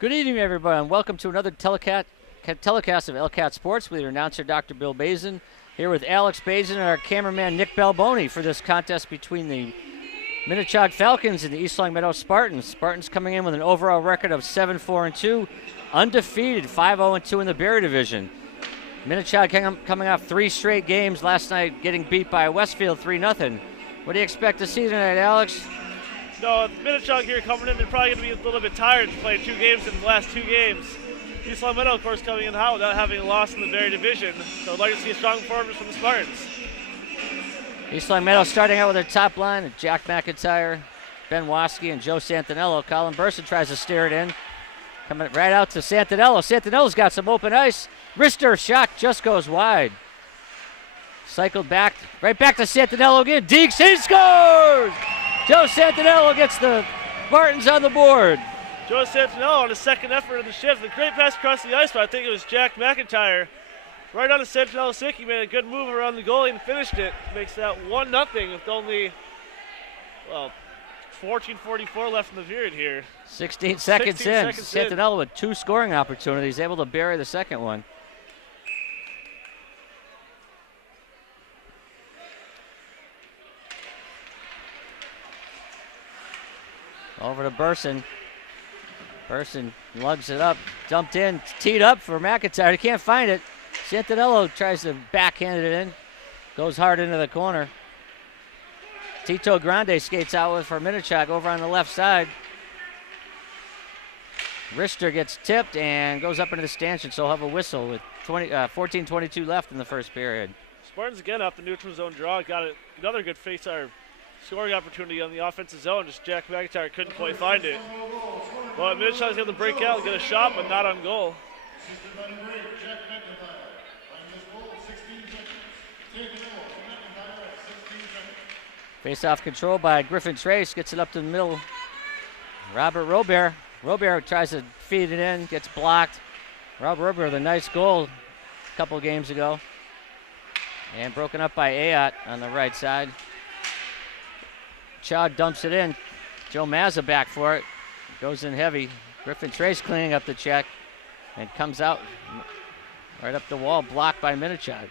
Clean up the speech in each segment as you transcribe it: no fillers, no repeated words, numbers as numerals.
Good evening, everybody, and welcome to another telecast of LCAT Sports with your announcer, Dr. Bill Bazin, here with Alex Bazin and our cameraman, Nick Balboni, for this contest between the Minnechaug Falcons and the East Longmeadow Spartans. Spartans coming in with an overall record of 7-4-2, undefeated, 5-0-2 in the Berry Division. Minnechaug coming off 3 straight games last night, getting beat by Westfield 3-0. What do you expect to see tonight, Alex? No, Minnechaug here coming in, they're probably going to be a little bit tired to play 2 games in the last 2 games. East Longmeadow, of course, coming in hot without having a loss in the Berry Division. So I'd like to see a strong performance from the Spartans. East Longmeadow starting out with their top line of Jack McIntyre, Ben Waski, and Joe Santinello. Colin Burson tries to steer it in. Coming right out to Santinello. Santinello's got some open ice. Wrister shot just goes wide. Cycled back, right back to Santinello again. Deeks, he scores! Joe Santinello gets the Spartans on the board. Joe Santinello on his second effort of the shift. A great pass across the ice, but I think it was Jack McIntyre. Right on the Santinello stick, he made a good move around the goalie and finished it. Makes that 1-0 with only, 14:44 left in the period here. 16 seconds in. Santinello with 2 scoring opportunities, able to bury the second one. Over to Burson. Burson lugs it up, dumped in, teed up for McIntyre. He can't find it. Santinello tries to backhand it in. Goes hard into the corner. Tito Grande skates out with for Minnechaug over on the left side. Richter gets tipped and goes up into the stanchion, so he'll have a whistle with 14:22 left in the first period. Spartans again off the neutral zone draw. Got another good face-off scoring opportunity on the offensive zone. Just Jack McIntyre couldn't quite find it. But Minnechaug's able to break out and get a shot, but not on goal. Face-off control by Griffin Trace, gets it up to the middle. Robert Robert. Robert tries to feed it in, gets blocked. Robert Robert with a nice goal a couple games ago. And broken up by Ayotte on the right side. Chaud dumps it in. Joe Mazza back for it. Goes in heavy. Griffin Trace cleaning up the check and comes out right up the wall, blocked by Minnechaug.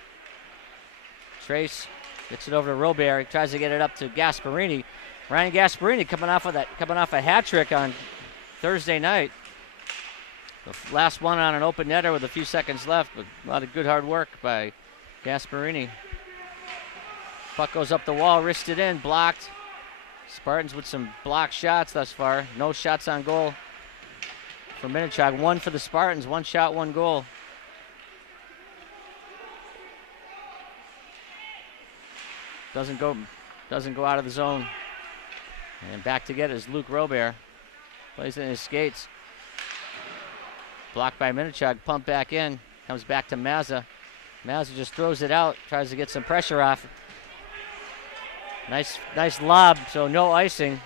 Trace gets it over to Robert. He tries to get it up to Gasparini. Ryan Gasparini coming off a hat trick on Thursday night. The last one on an open netter with a few seconds left, but a lot of good hard work by Gasparini. Puck goes up the wall, wristed in, blocked. Spartans with some blocked shots thus far. No shots on goal for Minnechaug. 1 for the Spartans, 1 shot, 1 goal. Doesn't go out of the zone. And back to get it is Luke Robert. Plays it in his skates. Blocked by Minnechaug, pumped back in. Comes back to Mazza. Mazza just throws it out, tries to get some pressure off. Nice lob, so no icing.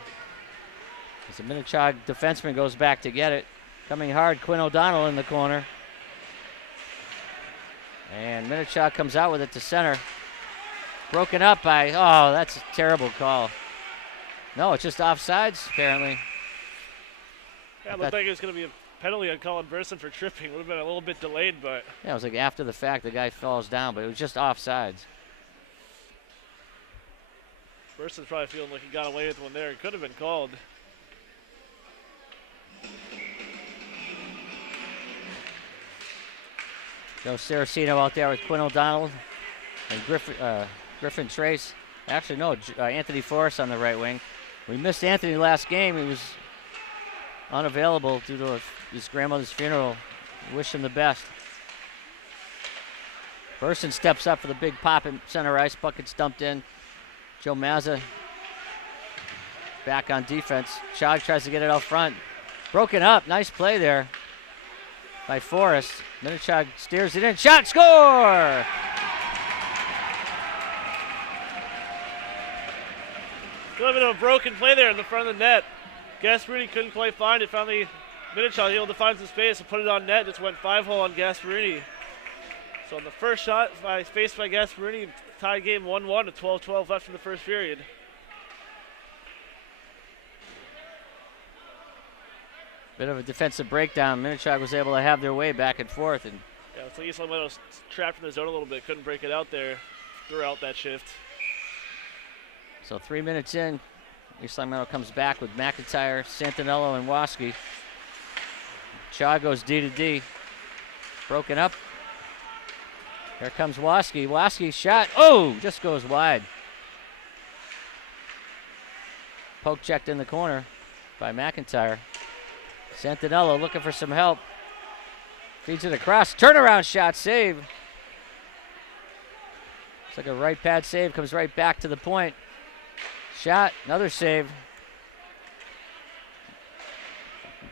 As the Minnechaug defenseman goes back to get it. Coming hard, Quinn O'Donnell in the corner. And Minnechaug comes out with it to center. Broken up by, that's a terrible call. No, it's just offsides, apparently. Yeah, it looked like it was going to be a penalty on Colin Burson for tripping. Would have been a little bit delayed, but. Yeah, it was like after the fact, the guy falls down, but it was just offsides. Burson's probably feeling like he got away with one there. It could have been called. Joe Saraceno out there with Quinn O'Donnell and Griffin Trace. Actually, no, Anthony Forrest on the right wing. We missed Anthony last game. He was unavailable due to his grandmother's funeral. Wish him the best. Burson steps up for the big pop in center ice. Puck gets dumped in. Joe Mazza back on defense. Chaud tries to get it out front. Broken up. Nice play there by Forrest. Minnechaug steers it in. Shot, score! A little bit of a broken play there in the front of the net. Gasparini couldn't quite find it. Finally, Minnechaug able to find some space and put it on net. Just went 5-hole on Gasparini. So on the first shot, faced by Gasparini, tied game 1-1 with 12-12 left in the first period. Bit of a defensive breakdown. Minnechaug was able to have their way back and forth. And Yeah, it's like East Long Meadow was trapped in the zone a little bit. Couldn't break it out there throughout that shift. so 3 minutes in, East Long Meadow comes back with McIntyre, Santinello, and Waskey. Chaug goes D to D. Broken up. Here comes Waskey. Waskey shot. Oh, just goes wide. Poke checked in the corner by McIntyre. Santinello looking for some help. Feeds it across. Turnaround shot. Save. It's like a right pad save. Comes right back to the point. Shot. Another save.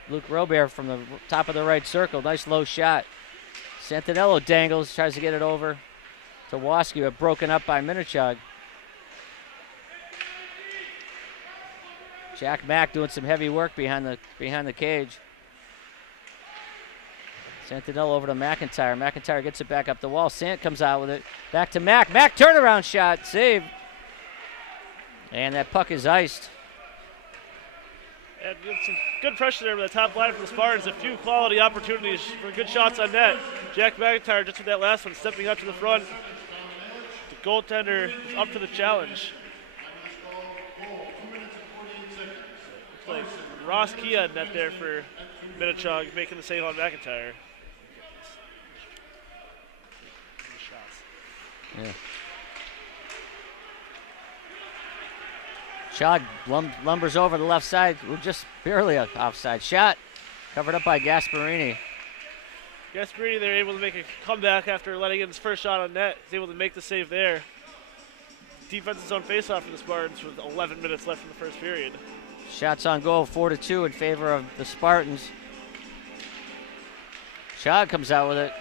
Luke Robert from the top of the right circle. Nice low shot. Santinello dangles. Tries to get it over to Waskey, but broken up by Minnechaug. Jack Mack doing some heavy work behind the cage. Santinello over to McIntyre. McIntyre gets it back up the wall. Sant comes out with it. Back to Mack. Mack turnaround shot. Save. And that puck is iced. And some good pressure there with the top line from the Spartans. A few quality opportunities for good shots on net. Jack McIntyre just with that last one, stepping up to the front. The goaltender is up to the challenge. Looks like Ross Kia in net there for Minnechaug, making the save on McIntyre. Yeah. Chaug lumbers over the left side. We're just barely an offside shot. Covered up by Gasparini. Gasparini, they're able to make a comeback after letting in his first shot on net. He's able to make the save there. Defense is on faceoff for the Spartans with 11 minutes left in the first period. Shots on goal, 4-2 in favor of the Spartans. Chaug comes out with it.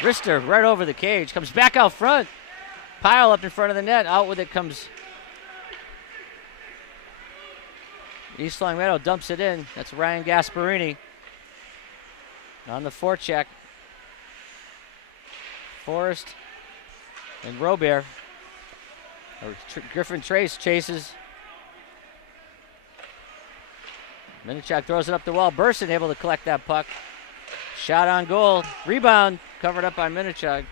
Rister right over the cage. Comes back out front. Pile up in front of the net. Out with it comes East Long Meadow, dumps it in. That's Ryan Gasparini on the forecheck. Forrest and Robert. Griffin Trace chases. Minnechaug throws it up the wall. Burson able to collect that puck. Shot on goal. Rebound covered up by Minnechaug.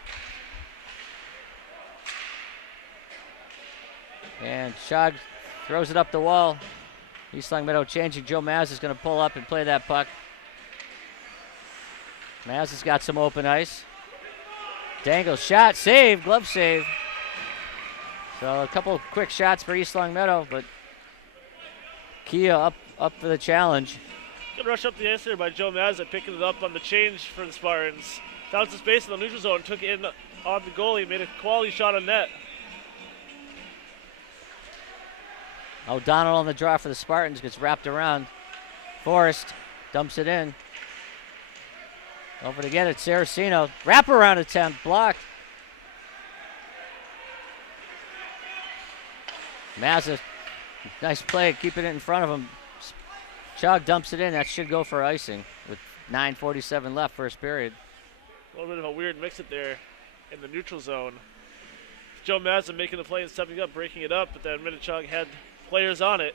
And Chaug throws it up the wall. East Long Meadow changing. Joe Maz is going to pull up and play that puck. Maz has got some open ice. Dangles, shot, save, glove save. So a couple quick shots for East Long Meadow, but Kia up for the challenge. Good rush up the ice there by Joe Mazza, picking it up on the change for the Spartans. Found some space in the neutral zone, took it in on the goalie, made a quality shot on net. O'Donnell on the draw for the Spartans, gets wrapped around. Forrest dumps it in. Over to get it, Saraceno. Wraparound attempt, blocked. Mazza, nice play, keeping it in front of him. Chaug dumps it in, that should go for icing with 9:47 left, first period. A little bit of a weird mix-up there in the neutral zone. Joe Mazza making the play and stepping up, breaking it up, but then Minnechaug had players on it,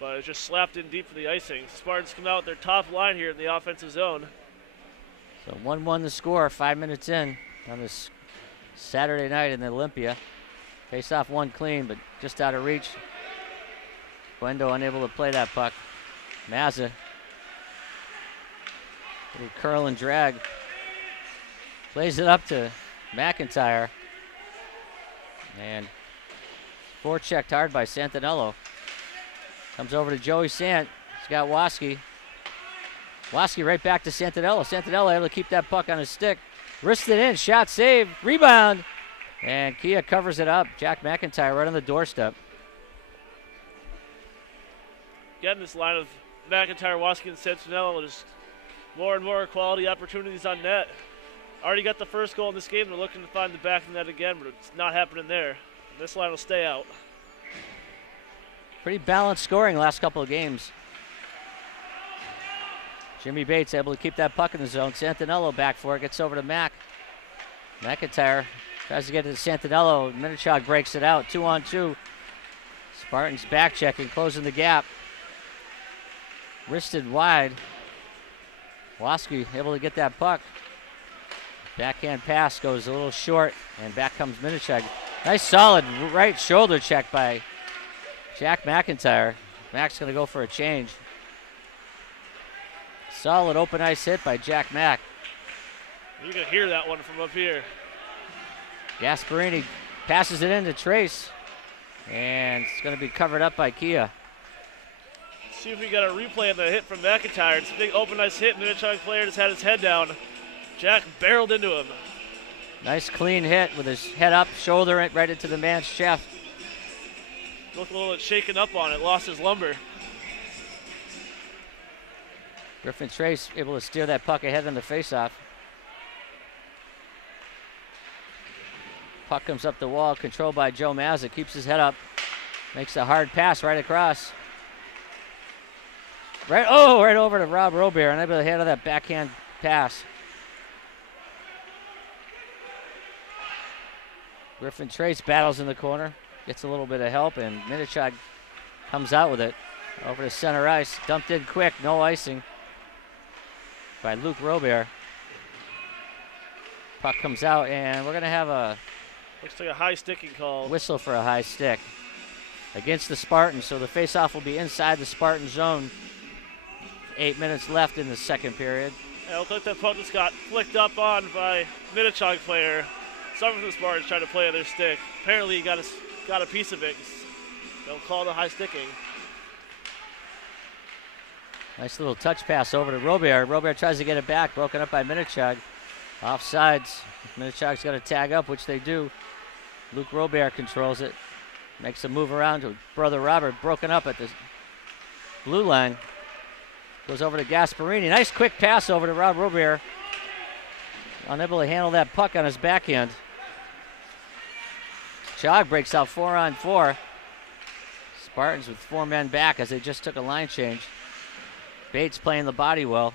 but it just slapped in deep for the icing. Spartans come out with their top line here in the offensive zone. So 1-1 the score, 5 minutes in on this Saturday night in the Olympia. Face off one clean, but just out of reach. Gwendo unable to play that puck. Mazza. Little curl and drag. Plays it up to McIntyre. And forechecked hard by Santinello. Comes over to Joey Sant. He's got Waskey. Waskey right back to Santinello. Santinello able to keep that puck on his stick. Wrists it in. Shot saved. Rebound. And Kia covers it up. Jack McIntyre right on the doorstep. Getting this line of McIntyre, Waskey, and Santinello, just more and more quality opportunities on net. Already got the first goal in this game. They're looking to find the back of the net again, but it's not happening there. This line will stay out. Pretty balanced scoring last couple of games. Jimmy Bates able to keep that puck in the zone. Santinello back for it, gets over to Mack. McIntyre tries to get to Santinello. Minnechaug breaks it out, 2-on-2. Spartans back checking, closing the gap. Wristed wide. Waski able to get that puck. Backhand pass goes a little short, and back comes Minnechaug. Nice solid right shoulder check by Jack McIntyre. Mac's going to go for a change. Solid open ice hit by Jack Mack. You can hear that one from up here. Gasparini passes it in to Trace, and it's going to be covered up by Kia. See if we got a replay of the hit from McIntyre. It's a big open ice hit. Minnechaug player just had his head down. Jack barreled into him. Nice clean hit with his head up, shoulder it right into the man's chest. Looked a little shaken up on it, lost his lumber. Griffin Trace able to steer that puck ahead in the faceoff. Puck comes up the wall, controlled by Joe Mazza. Keeps his head up, makes a hard pass right across. Right over to Rob Robert, unable to handle that backhand pass. Griffin Trace battles in the corner, gets a little bit of help, and Minnechaug comes out with it. Over to center ice, dumped in quick, no icing by Luke Robert. Puck comes out, and we're going to have a looks like a high sticking call. Whistle for a high stick against the Spartans, so the faceoff will be inside the Spartan zone. 8 minutes left in the second period. Yeah, it looks like that puck just got flicked up on by Minnechaug player. Some of the Spartans tried to play on their stick. Apparently he got a piece of it. They'll call it high sticking. Nice little touch pass over to Robert. Robert tries to get it back, broken up by Minnechaug. Offsides. Minnechaug's got to tag up, which they do. Luke Robert controls it. Makes a move around to brother Robert, broken up at the blue line. Goes over to Gasparini. Nice quick pass over to Rob Robert. Unable to handle that puck on his backhand. Chaug breaks out 4-on-4. Spartans with 4 men back as they just took a line change. Bates playing the body well.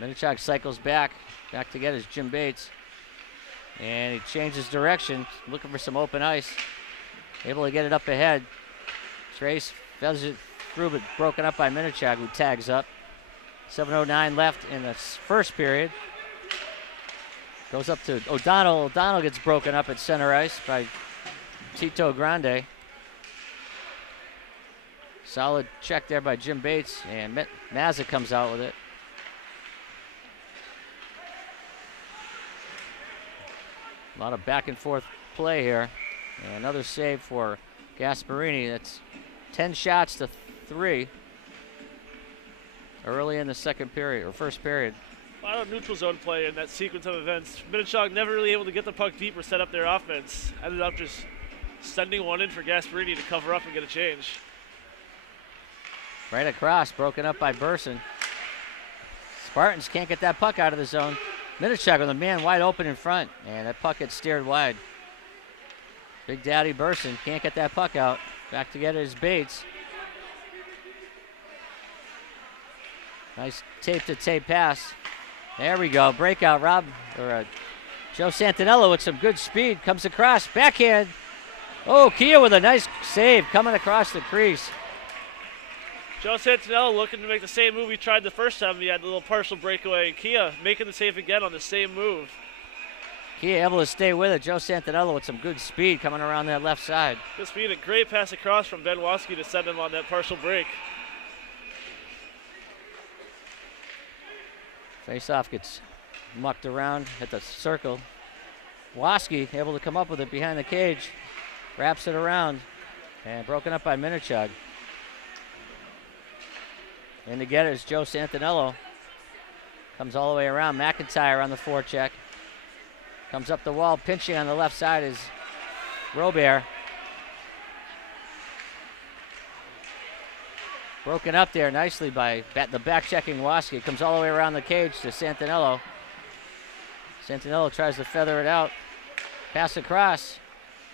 Minnechaug cycles back to get his Jim Bates. And he changes direction, looking for some open ice. Able to get it up ahead. Trace does it through, but broken up by Minnechaug, who tags up. 7:09 left in the first period. Goes up to O'Donnell. O'Donnell gets broken up at center ice by Tito Grande. Solid check there by Jim Bates, and Mazza comes out with it. A lot of back and forth play here. And another save for Gasparini. That's 10 shots to 3 early in the second period, or first period. A lot of neutral zone play in that sequence of events. Minnechaug never really able to get the puck deep or set up their offense. Ended up just sending one in for Gasparini to cover up and get a change. Right across, broken up by Burson. Spartans can't get that puck out of the zone. Minnechaug with a man wide open in front, and that puck gets steered wide. Big Daddy Burson can't get that puck out. Back to get it is Bates. Nice tape-to-tape pass. There we go. Breakout. Joe Santinello with some good speed comes across. Backhand. Oh, Kia with a nice save coming across the crease. Joe Santinello looking to make the same move he tried the first time he had a little partial breakaway. Kia making the save again on the same move. Kia able to stay with it. Joe Santinello with some good speed coming around that left side. Good speed, a great pass across from Ben Waski to send him on that partial break. Faceoff gets mucked around at the circle. Waski able to come up with it behind the cage. Wraps it around and broken up by Minnechaug. In to get it is Joe Santinello. Comes all the way around. McIntyre on the forecheck. Comes up the wall, pinching on the left side is Robert. Broken up there nicely by the back-checking Waski. Comes all the way around the cage to Santinello. Santinello tries to feather it out. Pass across.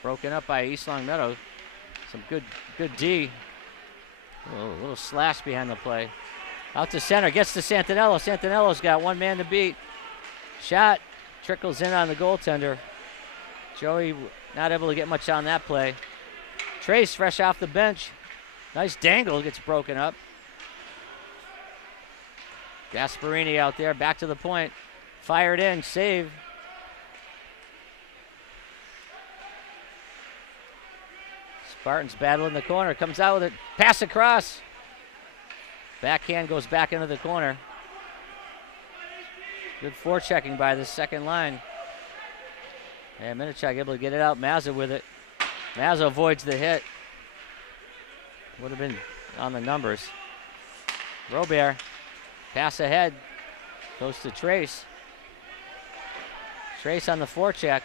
Broken up by East Long Meadow. Some good D. A little slash behind the play. Out to center, gets to Santinello. Santinello's got one man to beat. Shot trickles in on the goaltender. Joey not able to get much on that play. Trace fresh off the bench. Nice dangle, gets broken up. Gasparini out there, back to the point. Fired in, save. Spartans battling the corner, comes out with it, pass across. Backhand goes back into the corner. Good forechecking by the second line. And Minnechaug able to get it out, Mazza with it. Mazza avoids the hit. Would have been on the numbers. Robert, pass ahead, goes to Trace. Trace on the forecheck.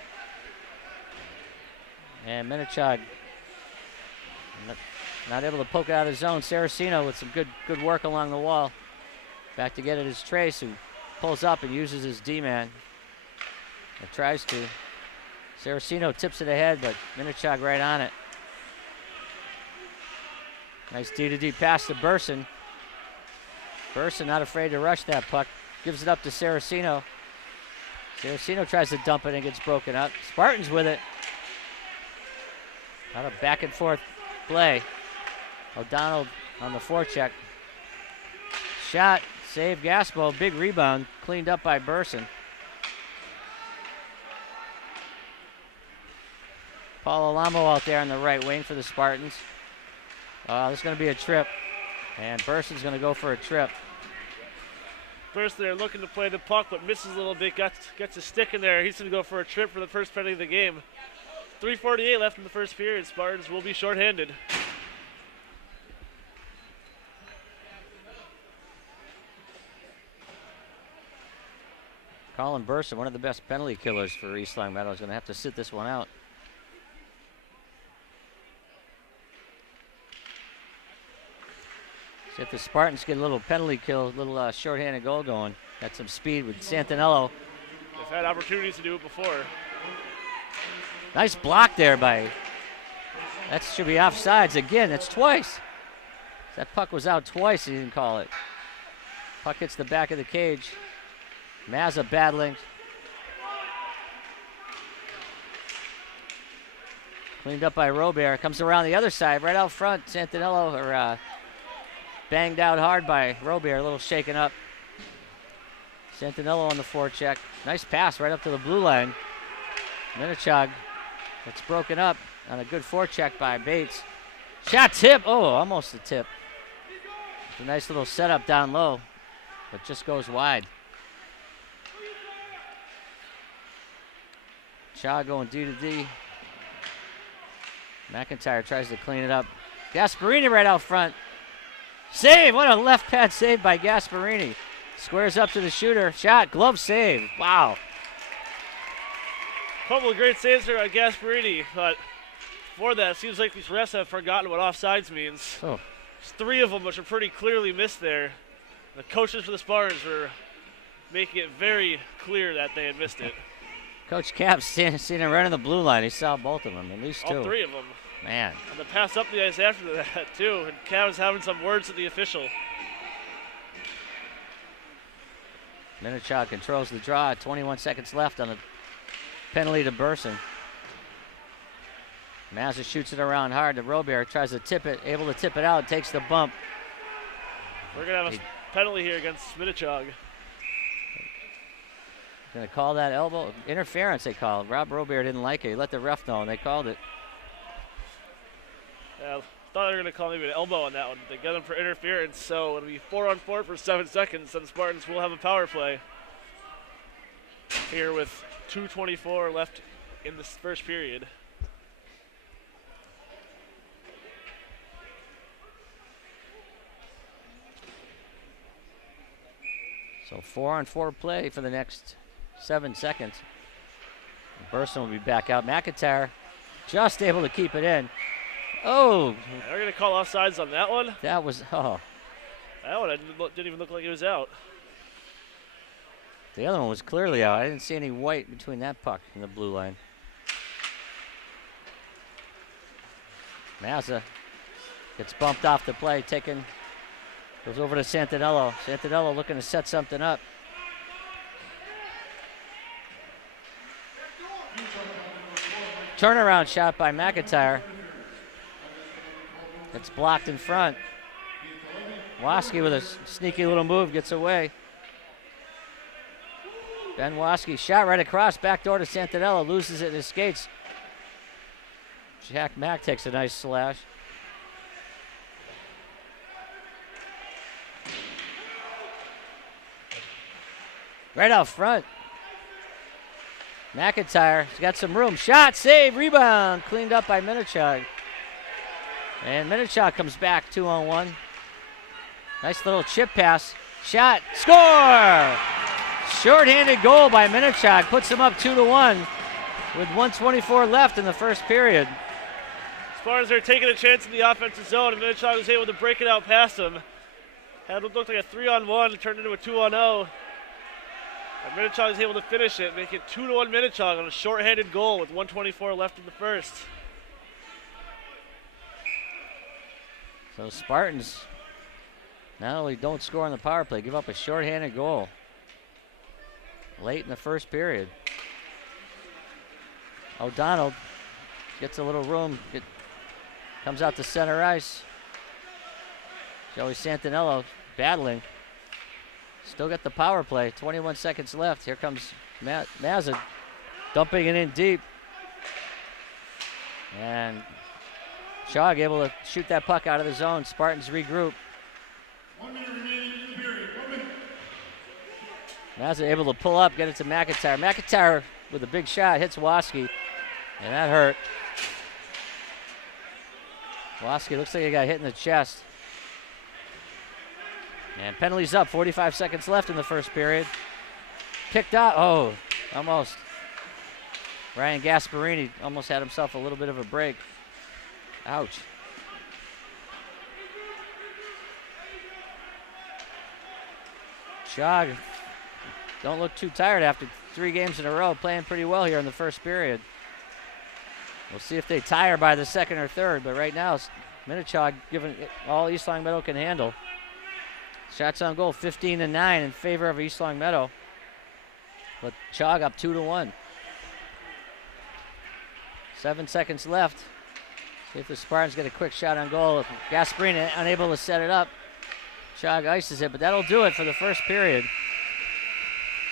And Minnechaug not able to poke it out of the zone. Saraceno with some good work along the wall. Back to get it is Trace, who pulls up and uses his D-man. Or tries to. Saraceno tips it ahead, but Minnechaug right on it. Nice D-to-D pass to Burson. Burson not afraid to rush that puck. Gives it up to Saraceno. Saraceno tries to dump it and gets broken up. Spartans with it. Not a back and forth play. O'Donnell on the forecheck. Shot, save Gaspo, big rebound, cleaned up by Burson. Paul Alamo out there on the right wing for the Spartans. There's going to be a trip, and Burson's going to go for a trip. Burson there looking to play the puck, but misses a little bit, gets a stick in there. He's going to go for a trip for the first penalty of the game. 3:48 left in the first period. Spartans will be shorthanded. Colin Burson, one of the best penalty killers for East Long Meadow, is going to have to sit this one out. See if the Spartans get a little penalty kill, a little shorthanded goal going. Got some speed with Santinello. They've had opportunities to do it before. Nice block there by, that should be offsides again, that's twice. That puck was out twice, he didn't call it. Puck hits the back of the cage. Mazza battling. Cleaned up by Robert, comes around the other side, right out front. Santinello, banged out hard by Robert, a little shaken up. Santinello on the forecheck. Nice pass right up to the blue line. Minnechaug, it's broken up on a good forecheck by Bates. Shot tip, oh, almost a tip. It's a nice little setup down low, but just goes wide. Shaw going D-to-D. McIntyre tries to clean it up. Gasparini right out front. Save, what a left pad save by Gasparini. Squares up to the shooter. Shot, glove save. Wow. Couple of great saves there by Gasparini, but before that, it seems like these refs have forgotten what offsides means. Oh. There's 3 of them which are pretty clearly missed there. The coaches for the Spartans were making it very clear that they had missed it. Coach Cap's seen him right on the blue line. He saw both of them, at least 2. All 3 of them. Man. And the pass up the ice after that, too. And Cap was having some words with the official. Minnechaug controls the draw. 21 seconds left on a penalty to Burson. Mazza shoots it around hard to Robert. Tries to tip it, able to tip it out, takes the bump. We're going to have a penalty here against Minnechaug. Going to call that elbow. Interference, they called. Rob Robert didn't like it. He let the ref know, and they called it. Yeah, thought they were going to call maybe an elbow on that one. They got him for interference, so it'll be 4-on-4 for 7 seconds, and the Spartans will have a power play here with 2:24 left in this first period. So 4-on-4 play for the next 7 seconds. Burson will be back out. McIntyre just able to keep it in. Oh. They're going to call offsides on that one. That was, oh. That one didn't even look like it was out. The other one was clearly out. I didn't see any white between that puck and the blue line. Mazza gets bumped off the play, goes over to Santinello. Santinello looking to set something up. Turnaround shot by McIntyre. It's blocked in front. Waski with a sneaky little move gets away. Ben Waski shot right across, backdoor to Santinello, loses it in his skates. Jack Mack takes a nice slash. Right out front. McIntyre, he's got some room. Shot, save, rebound. Cleaned up by Minnechaug. And Minnechaug comes back 2-on-1. Nice little chip pass. Shot, score! Short-handed goal by Minnechaug. Puts them up 2-1 with 1:24 left in the first period. Spartans are taking a chance in the offensive zone, and Minnechaug was able to break it out past them. Had what looked like a 3-on-1, it turned into a 2-on-0. And Minnechaug was able to finish it, make it 2-1 Minnechaug on a short-handed goal with 1:24 left in the first. So Spartans not only don't score on the power play, give up a short-handed goal late in the first period. O'Donnell gets a little room, comes out to center ice. Joey Santinello battling. Still got the power play, 21 seconds left. Here comes Mazza dumping it in deep. And Chaug able to shoot that puck out of the zone. Spartans regroup. 1 minute remaining in the period. 1 minute. Mazza able to pull up, get it to McIntyre. McIntyre with a big shot, hits Waski, and that hurt. Waski looks like he got hit in the chest. And penalties up, 45 seconds left in the first period. Kicked out, oh, almost. Ryan Gasparini almost had himself a little bit of a break. Ouch. Chaug, don't look too tired after 3 games in a row, playing pretty well here in the first period. We'll see if they tire by the second or third, but right now, Minnechaug giving it all East Longmeadow can handle. Shots on goal, 15-9 in favor of East Longmeadow. But Chaug up 2-1. 7 seconds left. See if the Spartans get a quick shot on goal. Gasparini unable to set it up. Chaug ices it, but that'll do it for the first period.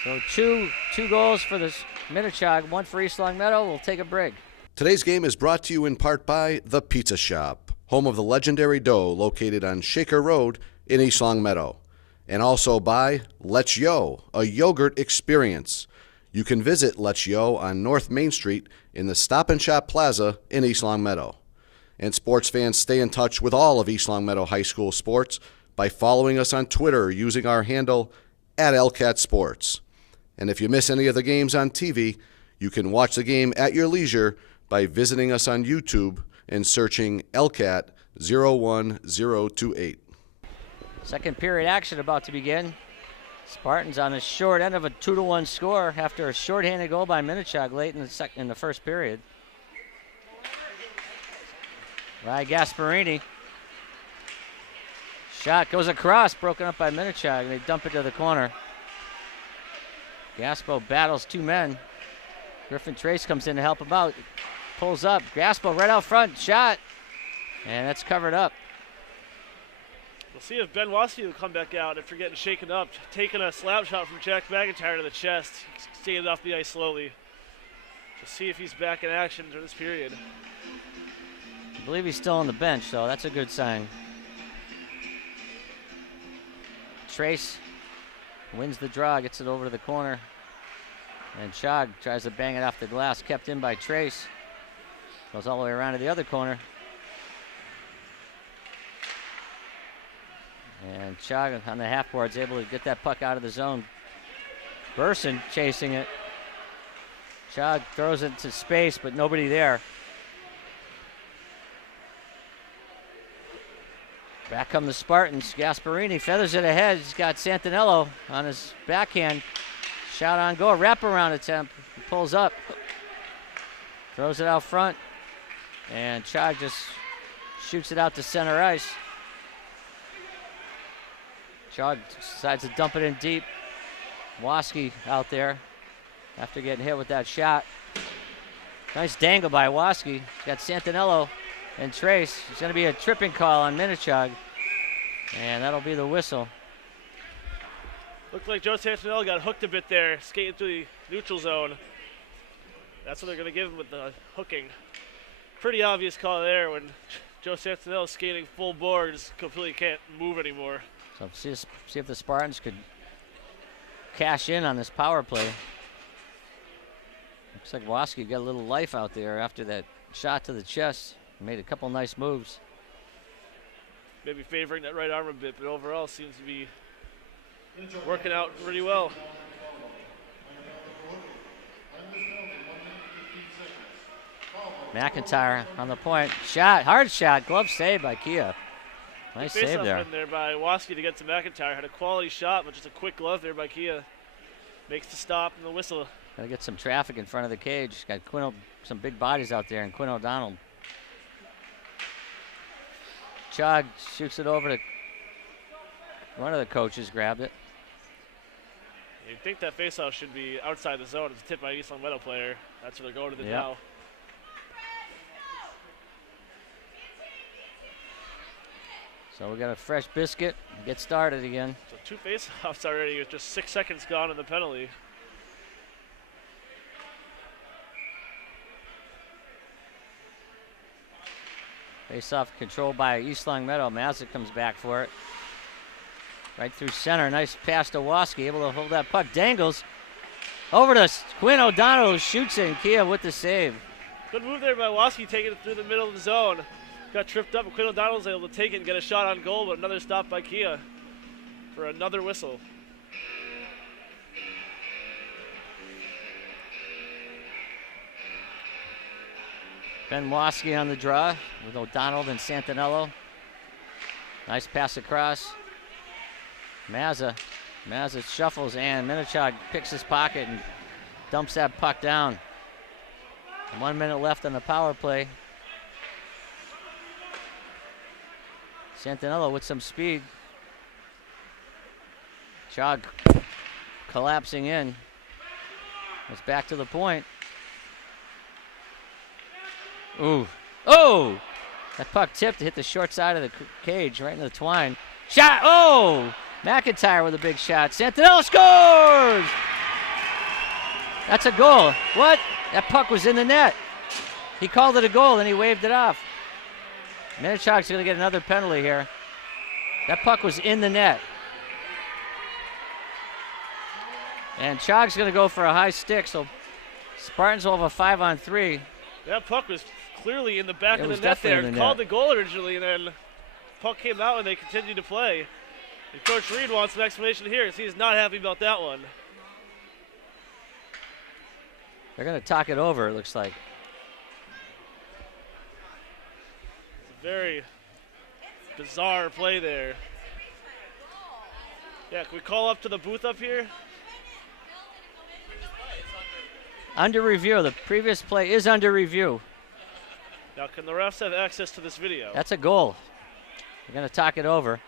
So two goals for the Minnechaug, 1 for East Longmeadow. We'll take a break. Today's game is brought to you in part by The Pizza Shop, home of the legendary dough, located on Shaker Road in East Longmeadow. And also by Let's Yo, a yogurt experience. You can visit Let's Yo on North Main Street in the Stop and Shop Plaza in East Longmeadow. And sports fans, stay in touch with all of East Longmeadow High School sports by following us on Twitter using our handle @LCatSports. And if you miss any of the games on TV, you can watch the game at your leisure by visiting us on YouTube and searching LCAT 01028. Second period action about to begin. Spartans on the short end of a 2-1 score after a shorthanded goal by Minnechaug late in the first period. Ryan Gasparini. Shot goes across, broken up by Minnechaug, and they dump it to the corner. Gaspo battles 2 men. Griffin Trace comes in to help him out. Pulls up. Gaspo right out front. Shot. And that's covered up. We'll see if Ben Waski will come back out after getting shaken up, taking a slap shot from Jack McIntyre to the chest, staying off the ice slowly. We'll see if he's back in action during this period. I believe he's still on the bench, so that's a good sign. Trace wins the draw, gets it over to the corner. And Chaug tries to bang it off the glass, kept in by Trace. Goes all the way around to the other corner. And Chaug on the half board is able to get that puck out of the zone. Burson chasing it. Chaug throws it to space, but nobody there. Back come the Spartans. Gasparini feathers it ahead. He's got Santinello on his backhand. Shot on goal. Wraparound attempt. He pulls up. Throws it out front. And Chaug just shoots it out to center ice. Chaug decides to dump it in deep. Waski out there after getting hit with that shot. Nice dangle by Waski. Got Santinello and Trace. It's going to be a tripping call on Minnechaug. And that'll be the whistle. Looked like Joe Santinello got hooked a bit there, skating through the neutral zone. That's what they're going to give him with the hooking. Pretty obvious call there when Joe Santinello is skating full board, just completely can't move anymore. So see if the Spartans could cash in on this power play. Looks like Waski got a little life out there after that shot to the chest. Made a couple nice moves. Maybe favoring that right arm a bit, but overall seems to be working out pretty well. McIntyre on the point. Shot, hard shot, glove save by Kia. Nice save there. In there by Waski to get to McIntyre. Had a quality shot, but just a quick glove there by Kia. Makes the stop and the whistle. Gotta get some traffic in front of the cage. Got some big bodies out there, and Quinn O'Donnell. Chog shoots it over to one of the coaches, grabbed it. You'd think that faceoff should be outside the zone. It's tipped by East Long Meadow player. That's where they're going to the now. So we got a fresh biscuit. Get started again. So 2 faceoffs already with just 6 seconds gone in the penalty. Faceoff controlled by East Long Meadow. Mazza comes back for it. Right through center. Nice pass to Waski. Able to hold that puck. Dangles over to Quinn O'Donnell, who shoots it, and Kia with the save. Good move there by Waski, taking it through the middle of the zone. Got tripped up, and Quinn O'Donnell was able to take it and get a shot on goal, but another stop by Kia for another whistle. Ben Waski on the draw with O'Donnell and Santinello. Nice pass across. Mazza shuffles, and Minnechaug picks his pocket and dumps that puck down. 1 minute left on the power play. Santinello with some speed. Chog collapsing in. It's back to the point. Ooh. Oh! That puck tipped to hit the short side of the cage, right in the twine. Shot! Oh! McIntyre with a big shot. Santinello scores! That's a goal. What? That puck was in the net. He called it a goal, and he waved it off. Minnechaug's going to get another penalty here. That puck was in the net. And Chog's going to go for a high stick, so Spartans will have a 5-on-3. That puck was clearly in the back of the net there. Called the goal originally, and then the puck came out, and they continued to play. And Coach Reed wants an explanation here, because he's not happy about that one. They're going to talk it over, it looks like. Very bizarre play there. Yeah, can we call up to the booth up here? Under review. The previous play is under review. Now, can the refs have access to this video? That's a goal. They're going to talk it over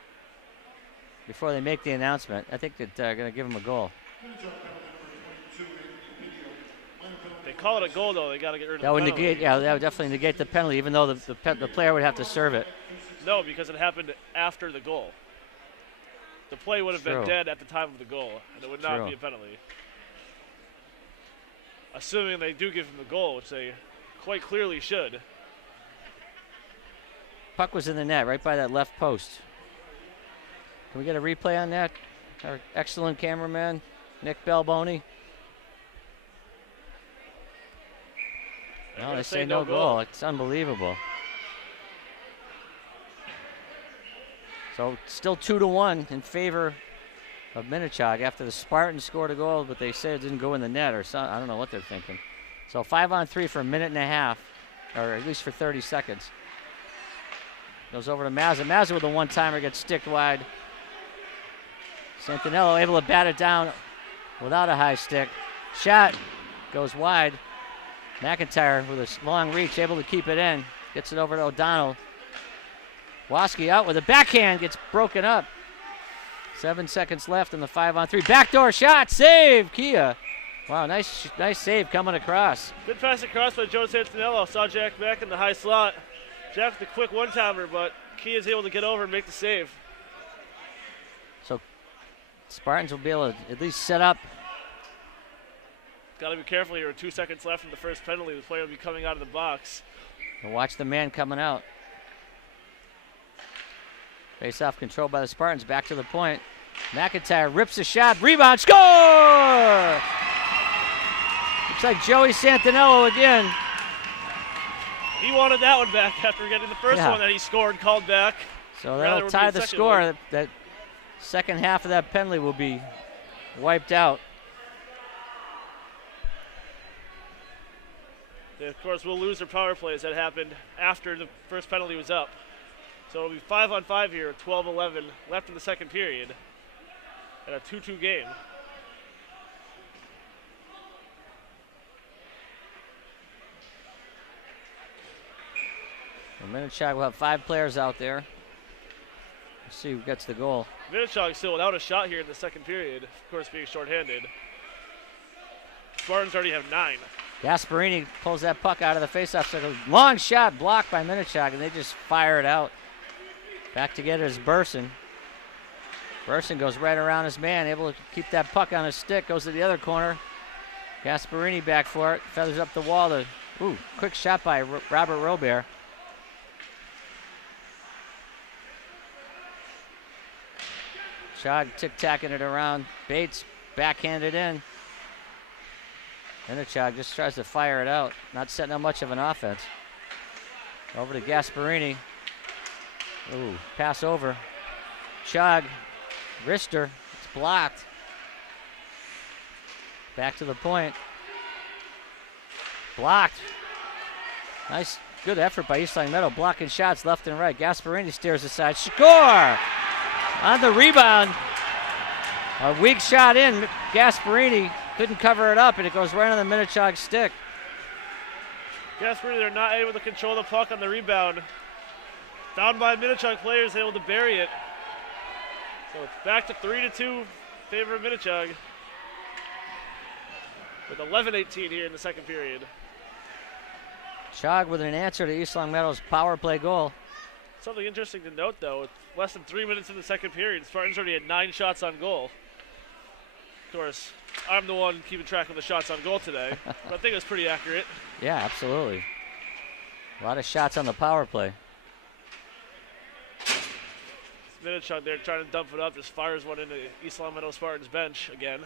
before they make the announcement. I think that they're going to give him a goal. They call it a goal, though. They got to get rid of that the would penalty. negate. Yeah, that would definitely negate the penalty, even though the player would have to serve it. No, because it happened after the goal. The play would have been dead at the time of the goal, and it would not be a penalty. Assuming they do give him the goal, which they quite clearly should. Puck was in the net, right by that left post. Can we get a replay on that? Our excellent cameraman, Nick Balboni. No, they say no goal. It's unbelievable. So still 2-1 in favor of Minnechaug after the Spartans scored a goal, but they say it didn't go in the net or something. I don't know what they're thinking. So 5-on-3 for a minute and a half, or at least for 30 seconds. Goes over to Mazza. Mazza with a one-timer gets sticked wide. Santinello able to bat it down without a high stick. Shot goes wide. McIntyre with a long reach, able to keep it in. Gets it over to O'Donnell. Waski out with a backhand, gets broken up. 7 seconds left in the 5-on-3. Backdoor shot, save, Kia. Wow, nice save coming across. Good pass across by Joe Santinello. Saw Jack back in the high slot. Jack with a quick one-timer, but Kia is able to get over and make the save. So Spartans will be able to at least set up. Got to be careful here. 2 seconds left in the first penalty. The player will be coming out of the box. And watch the man coming out. Face-off controlled by the Spartans. Back to the point. McIntyre rips a shot. Rebound. Score! Looks like Joey Santinello again. He wanted that one back after getting the first one that he scored called back. So that'll tie the score. That second half of that penalty will be wiped out. They, of course, will lose their power plays that happened after the first penalty was up. So it'll be 5-on-5 here, 12-11 left in the second period, and a 2-2 game. Minnechaug will have 5 players out there. Let's see who gets the goal. Minnechaug still without a shot here in the second period, of course being shorthanded. Spartans already have 9. Gasparini pulls that puck out of the faceoff circle. Long shot blocked by Minnechaug, and they just fire it out. Back to get it is Burson. Burson goes right around his man, able to keep that puck on his stick, goes to the other corner. Gasparini back for it, feathers up the wall. Quick shot by Robert Robert. Chaug tic-tacking it around. Bates backhanded in. Minnechaug just tries to fire it out. Not setting up much of an offense. Over to Gasparini. Pass over. Chaug. Wrister. It's blocked. Back to the point. Blocked. Nice, good effort by East Line Meadow. Blocking shots left and right. Gasparini steers aside. Score! On the rebound. A weak shot in. Gasparini couldn't cover it up, and it goes right on the Minnechaug stick. Gasparini, they're not able to control the puck on the rebound. Down by Minnechaug players, able to bury it. So it's back to 3-2 in favor of Minnechaug. With 11:18 here in the second period. Chaug with an answer to East Long Meadow's power play goal. Something interesting to note, though, with less than 3 minutes in the second period, Spartans already had 9 shots on goal. Of course, I'm the one keeping track of the shots on goal today, but I think it was pretty accurate. Yeah, absolutely. A lot of shots on the power play. Minnechaug there trying to dump it up, just fires one into East Long Meadow Spartans bench again.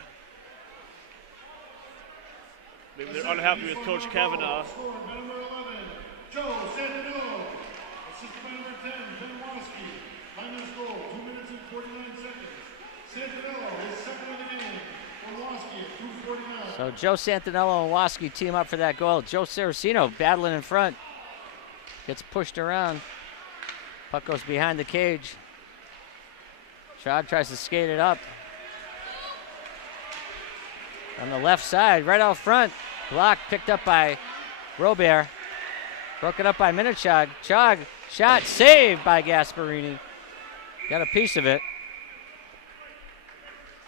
Maybe they're unhappy with Coach Kavanaugh. Score by number 11, Joe Santinello. Assisted by number 10, Ben Waski. Time is goal, 2 minutes and 49 seconds. Santinello is second of the game for Waski at 2:49. So Joe Santinello and Waski team up for that goal. Joe Saraceno battling in front. Gets pushed around. Puck goes behind the cage. Chaug tries to skate it up. On the left side, right out front. Block picked up by Robert. Broken up by Minnechaug. Chaug, shot saved by Gasparini. Got a piece of it.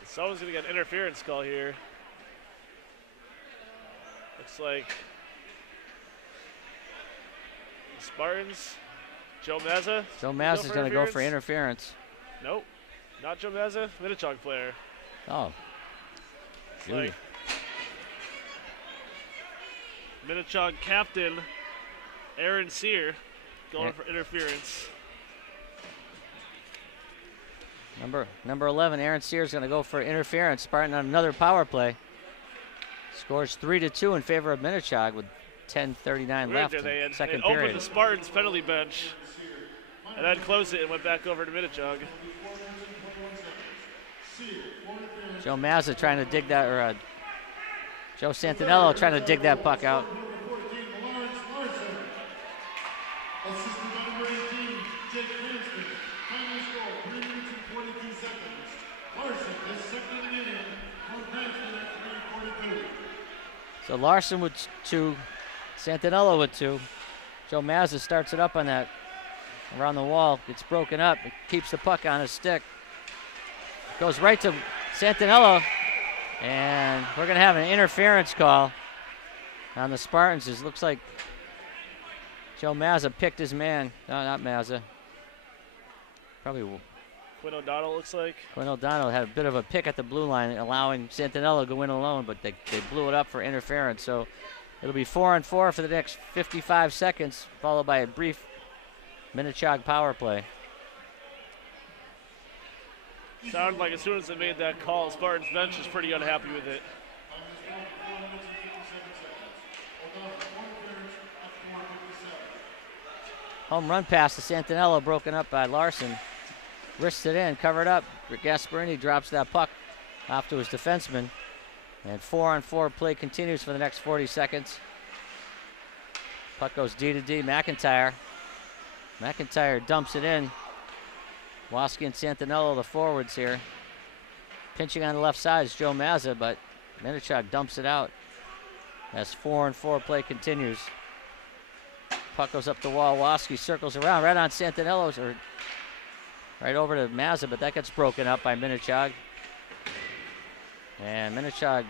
Someone's going to get an interference call here. Looks like the Spartans. Joe Mazza. Joe Mazza's going to go for interference. Nope, not Joe Mazza. Minnechaug player. Oh. Like Minnechaug captain Aaron Sear going for interference. Number 11, Aaron Sears going to go for interference. Spartan on another power play. Scores 3-2 in favor of Minnechaug with 10:39 left in the second they period. opened the Spartans penalty bench and then closed it and went back over to Minnechaug. Joe Mazza trying to dig that, or Joe Santinello trying to dig that puck out. Assisted by number 18, Jake Cranston. Time is goal, 3 minutes and 42 seconds. Larson is second of the game for Cranston at 3:42. So Larson with 2, Santinello with 2. Joe Mazza starts it up on that around the wall. Gets broken up. It keeps the puck on his stick. Goes right to Santinello, and we're going to have an interference call on the Spartans. It looks like Joe Mazza picked his man. No, not Mazza. Probably Quinn O'Donnell looks like. Quinn O'Donnell had a bit of a pick at the blue line, allowing Santinello to go in alone, but they blew it up for interference. So it'll be 4-on-4 for the next 55 seconds, followed by a brief Minnechaug power play. Sounded like as soon as they made that call, Spartan's bench is pretty unhappy with it. Home run pass to Santinello, broken up by Larson. Wrists it in, covered up. Gasparini drops that puck off to his defenseman. And 4-on-4 play continues for the next 40 seconds. Puck goes D to D. McIntyre dumps it in. Waski and Santinello, the forwards here. Pinching on the left side is Joe Mazza, but Minnechaug dumps it out as 4-on-4 play continues. Puck goes up the wall. Waski circles around right on Santinello's, or right over to Mazza, but that gets broken up by Minnechaug. And Minnechaug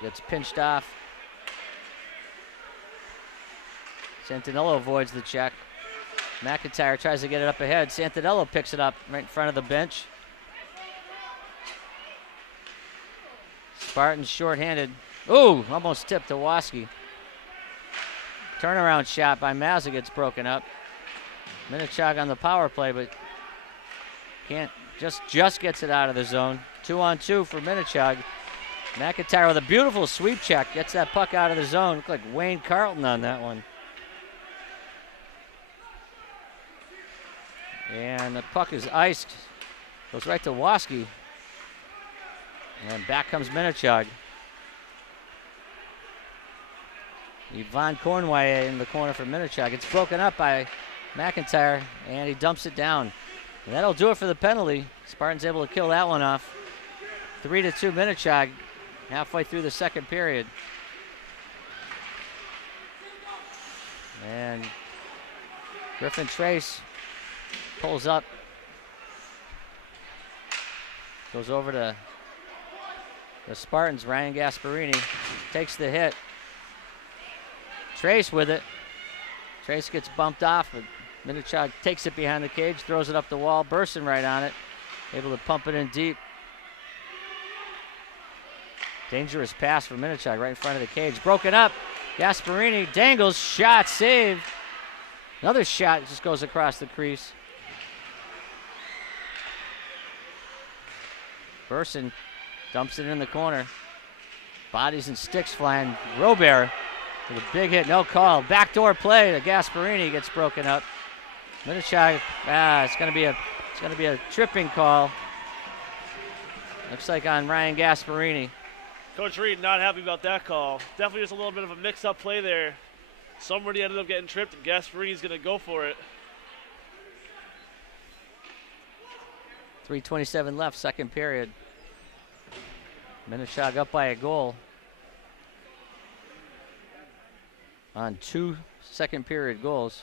gets pinched off. Santinello avoids the check. McIntyre tries to get it up ahead. Santinello picks it up right in front of the bench. Spartan's shorthanded. Ooh, almost tipped to Waski. Turnaround shot by Mazza gets broken up. Minnechaug on the power play, but can't, just gets it out of the zone. 2-on-2 for Minnechaug. McIntyre with a beautiful sweep check, gets that puck out of the zone. Looked like Wayne Carlton on that one. And the puck is iced. Goes right to Waski. And back comes Minnechaug. Yvonne Cornway in the corner for Minnechaug. It's broken up by McIntyre, and he dumps it down. And that'll do it for the penalty. Spartan's able to kill that one off. 3-2 Minnechaug, halfway through the second period. And Griffin Trace pulls up. Goes over to the Spartans. Ryan Gasparini takes the hit. Trace with it. Trace gets bumped off, but Minnechaug takes it behind the cage, throws it up the wall. Burson right on it, able to pump it in deep. Dangerous pass for Minnechaug right in front of the cage. Broken up. Gasparini dangles, shot, saved. Another shot just goes across the crease. Burson dumps it in the corner. Bodies and sticks flying. Robert with a big hit, no call. Backdoor play to Gasparini, gets broken up. Minnechaug, it's gonna be a tripping call. Looks like on Ryan Gasparini. Coach Reed not happy about that call. Definitely just a little bit of a mix-up play there. Somebody ended up getting tripped, and Gasparini's gonna go for it. 3:27 left, second period. Minnechaug up by a goal on 2 second period goals.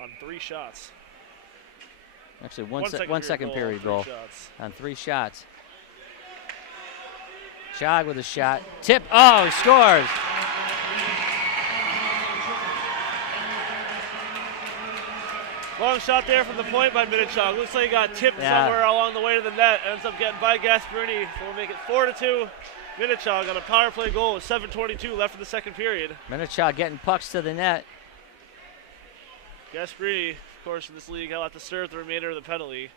On 3 shots. Actually, one second period goal on 3 shots. Chog with a shot. Tip. Oh, he scores. Long shot there from the point by Minnechaug. Looks like he got tipped somewhere along the way to the net. Ends up getting by Gasparini. So we'll make it 4-2. Minnechaug on a power play goal with 7:22 left in the second period. Minnechaug getting pucks to the net. Gasparini, of course, in this league, he'll have to serve the remainder of the penalty.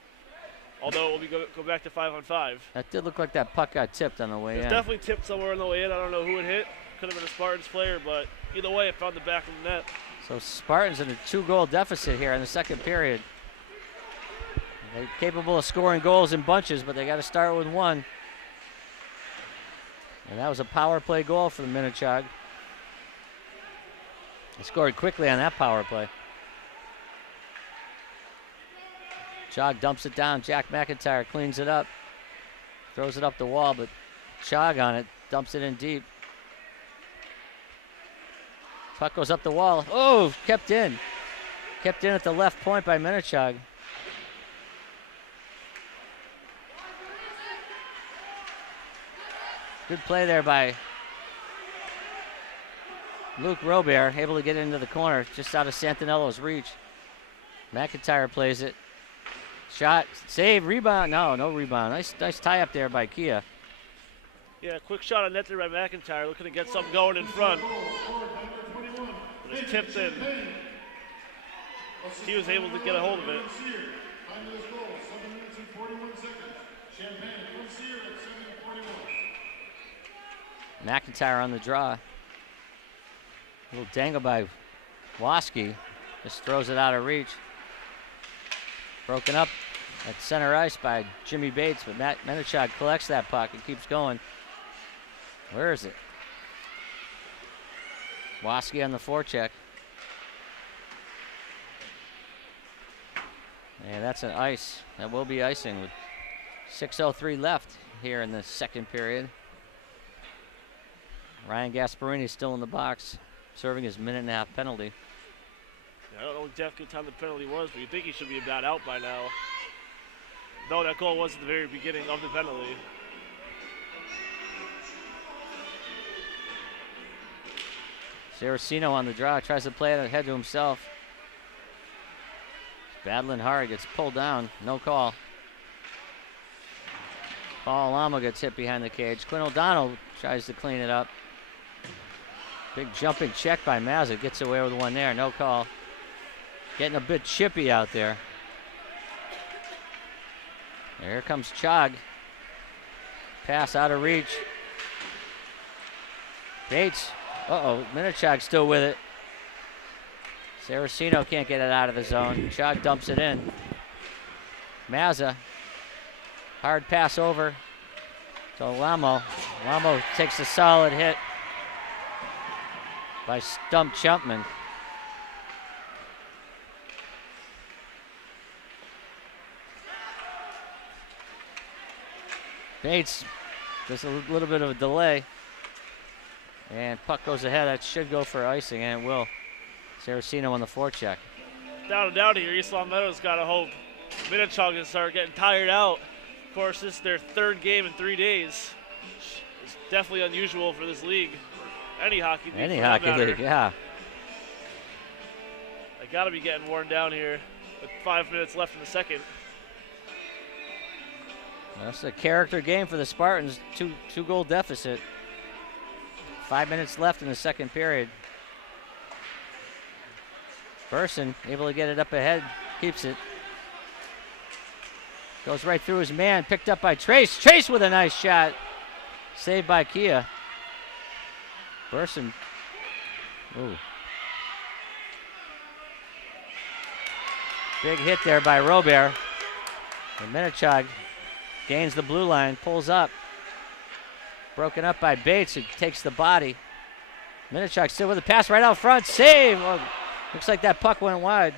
Although it will be go back to 5-on-5. That did look like that puck got tipped on the way in. It's definitely tipped somewhere on the way in. I don't know who it hit. Could have been a Spartans player, but either way, it found the back of the net. So Spartans in a 2-goal deficit here in the second period. They're capable of scoring goals in bunches, but they got to start with one. And that was a power play goal for the Minnechaug. They scored quickly on that power play. Chog dumps it down. Jack McIntyre cleans it up. Throws it up the wall, but Chog on it. Dumps it in deep. Puck goes up the wall. Oh, kept in. Kept in at the left point by Minnechaug. Good play there by Luke Robert, able to get into the corner just out of Santinello's reach. McIntyre plays it. Shot, save, rebound. No rebound. Nice tie up there by Kia. Yeah, quick shot on net there by McIntyre, looking to get something going in front. But it's tipped in. He was able to get a hold of it. McIntyre on the draw. A little dangle by Waski. Just throws it out of reach. Broken up at center ice by Jimmy Bates, but Minnechaug collects that puck and keeps going. Where is it? Waski on the forecheck. And that's an ice. That will be icing with 6:03 left here in the second period. Ryan Gasparini still in the box, serving his minute-and-a-half penalty. Yeah, I don't know exactly what time the penalty was, but you think he should be about out by now. Though that goal was at the very beginning of the penalty. Saraceno on the draw, tries to play it ahead to himself. Battling hard, gets pulled down, no call. Paul Alamo gets hit behind the cage. Quinn O'Donnell tries to clean it up. Big jumping check by Mazza, gets away with one there, no call. Getting a bit chippy out there. Here comes Chog. Pass out of reach. Bates, Minnechaug still with it. Saraceno can't get it out of the zone. Chog dumps it in. Mazza, hard pass over to Lamo. Lamo takes a solid hit by Stump Chumpman. Bates, just a little bit of a delay. And puck goes ahead. That should go for icing, and it will. Saraceno on the forecheck. Without a doubt here, East Long Meadow's got to hope Minnechaug can start getting tired out. Of course, this is their third game in 3 days. It's definitely unusual for this league. Any hockey league. Any hockey league, yeah. They got to be getting worn down here with 5 minutes left in the second. That's a character game for the Spartans. Two-goal deficit. 5 minutes left in the second period. Burson able to get it up ahead, keeps it. Goes right through his man, picked up by Trace. Trace with a nice shot. Saved by Kia. Burson. Ooh. Big hit there by Robert. And Minnechaug gains the blue line, pulls up. Broken up by Bates, who takes the body. Minnechaug still with the pass right out front. Save! Oh, looks like that puck went wide.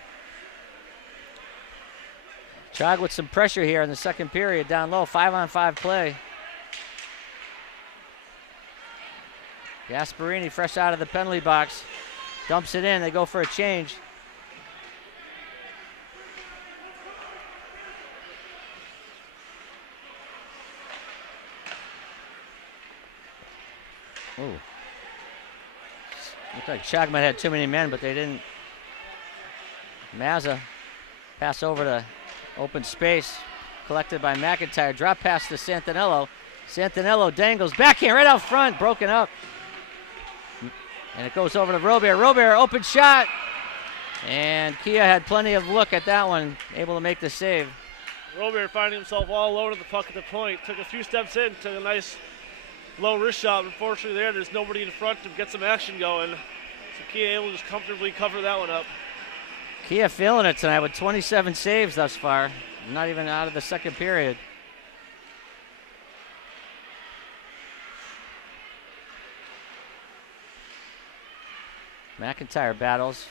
Chog with some pressure here in the second period, down low, 5-on-5 play. Gasparini fresh out of the penalty box. Dumps it in, they go for a change. Ooh. Looks like Chog might have had too many men, but they didn't. Mazza pass over to open space, collected by McIntyre. Drop pass to Santinello. Santinello dangles backhand right out front, broken up. And it goes over to Robert. Robert, open shot. And Kia had plenty of look at that one, able to make the save. Robert finding himself all alone at the puck at the point. Took a few steps in, took a nice low wrist shot. Unfortunately there's nobody in front to get some action going. So Kia able to just comfortably cover that one up. Kia feeling it tonight with 27 saves thus far. Not even out of the second period. McIntyre battles.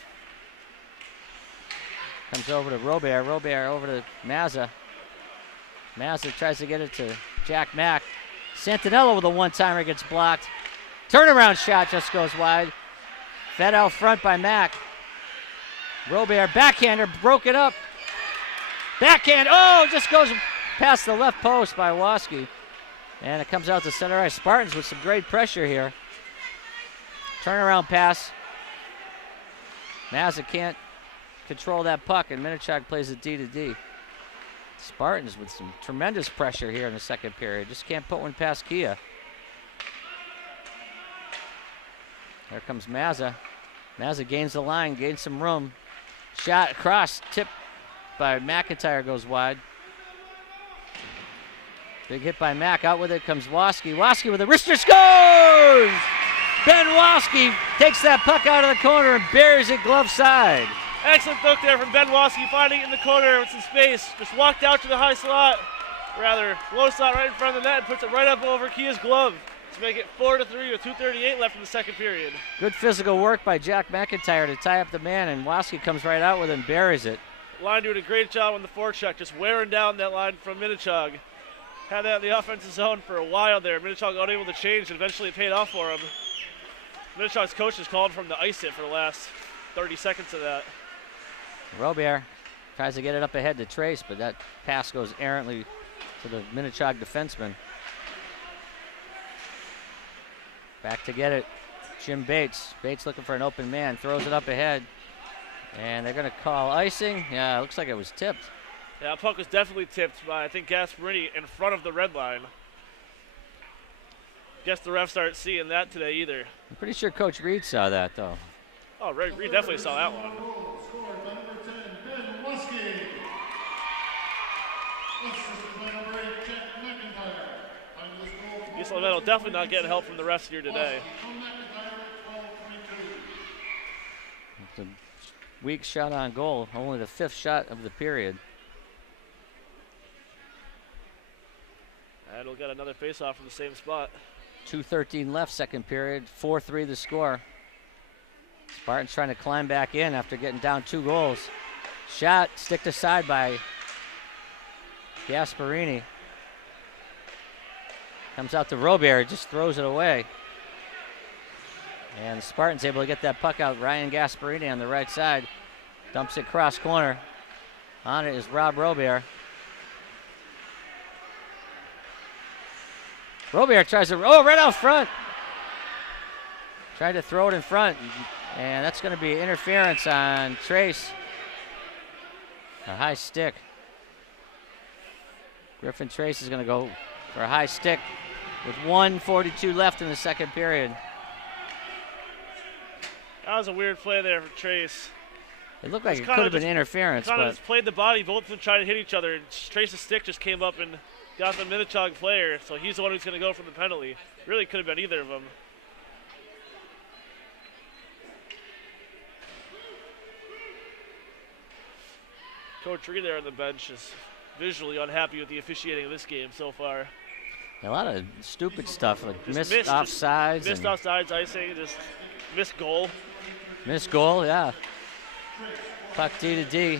Comes over to Robert. Robert over to Mazza. Mazza tries to get it to Jack Mack. Santinello with a one-timer gets blocked. Turnaround shot just goes wide. Fed out front by Mack. Robert, backhander, broke it up. Backhand, just goes past the left post by Waski. And it comes out to center ice. Spartans with some great pressure here. Turnaround pass. Mazza can't control that puck, and Minnechaug plays a D to D. Spartans with some tremendous pressure here in the second period. Just can't put one past Kia. There comes Mazza. Mazza gains the line, gains some room. Shot across, tip by McIntyre, goes wide. Big hit by Mack. Out with it comes Waski. Waski with a wrister, scores! Ben Waski takes that puck out of the corner and buries it glove side. Excellent look there from Ben Waski, finding it in the corner with some space. Just walked out to the high slot, rather low slot right in front of the net, and puts it right up over Kia's glove to make it 4-3 with 2:38 left in the second period. Good physical work by Jack McIntyre to tie up the man, and Waski comes right out with it and buries it. Line doing a great job on the forecheck, just wearing down that line from Minnechaug. Had that in the offensive zone for a while there. Minnechaug unable to change, and eventually it paid off for him. Minnechaug's coaches called for him to ice it for the last 30 seconds of that. Robert tries to get it up ahead to Trace, but that pass goes errantly to the Minnechaug defenseman. Back to get it, Jim Bates. Bates looking for an open man, throws it up ahead. And they're going to call icing. Yeah, it looks like it was tipped. Yeah, that puck was definitely tipped by, I think, Gasparini in front of the red line. Guess the refs aren't seeing that today either. I'm pretty sure Coach Reed saw that, though. Oh, Reed definitely saw that one. Scored by number 10, Ben Waski. Assisted by number 8, Jack McIntyre. Time of this goal, East Lamento definitely not getting help from the refs here today. from McIntyre, 12:22. It's a weak shot on goal, only the 5th shot of the period. And we'll get another faceoff from the same spot. 2:13 left, second period. 4-3 the score. Spartans trying to climb back in after getting down 2 goals. Shot sticked aside by Gasparini. Comes out to Robert, just throws it away. And the Spartans able to get that puck out. Ryan Gasparini on the right side. Dumps it cross corner. On it is Rob Robert. Robert tries to, right out front. Tried to throw it in front, and that's going to be interference on Trace. A high stick. Griffin Trace is going to go for a high stick with 1:42 left in the second period. That was a weird play there for Trace. It looked like It's it kinda could have been just- interference, Kind of but just played the body, both of them tried to hit each other, and Trace's stick just came up and got the Minnechaug player, so he's the one who's going to go for the penalty. Really could have been either of them. Coach Reed there on the bench is visually unhappy with the officiating of this game so far. a lot of stupid stuff, like Just missed missed- offsides. Missed and offsides, icing, just missed goal. missed goal, yeah. Puck D to D.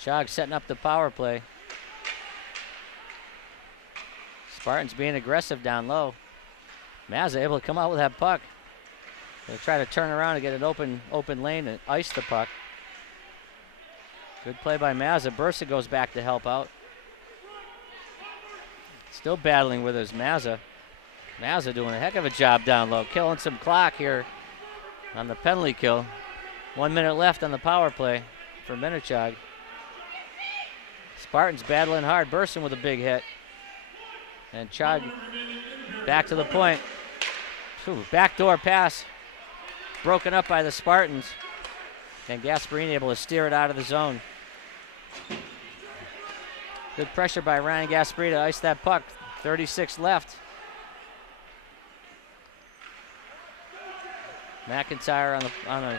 Chog setting up the power play. Spartans being aggressive down low. Mazza able to come out with that puck. They'll try to turn around and get an open lane and ice the puck. Good play by Mazza. Bursa goes back to help out. Still battling with his Mazza. Mazza doing a heck of a job down low, killing some clock here on the penalty kill. 1 minute left on the power play for Minnechaug. Spartans battling hard. Burson with a big hit. And Chog back to the point. Backdoor pass. Broken up by the Spartans. And Gasparini able to steer it out of the zone. Good pressure by Ryan Gasparini to ice that puck. 36 left. McIntyre on the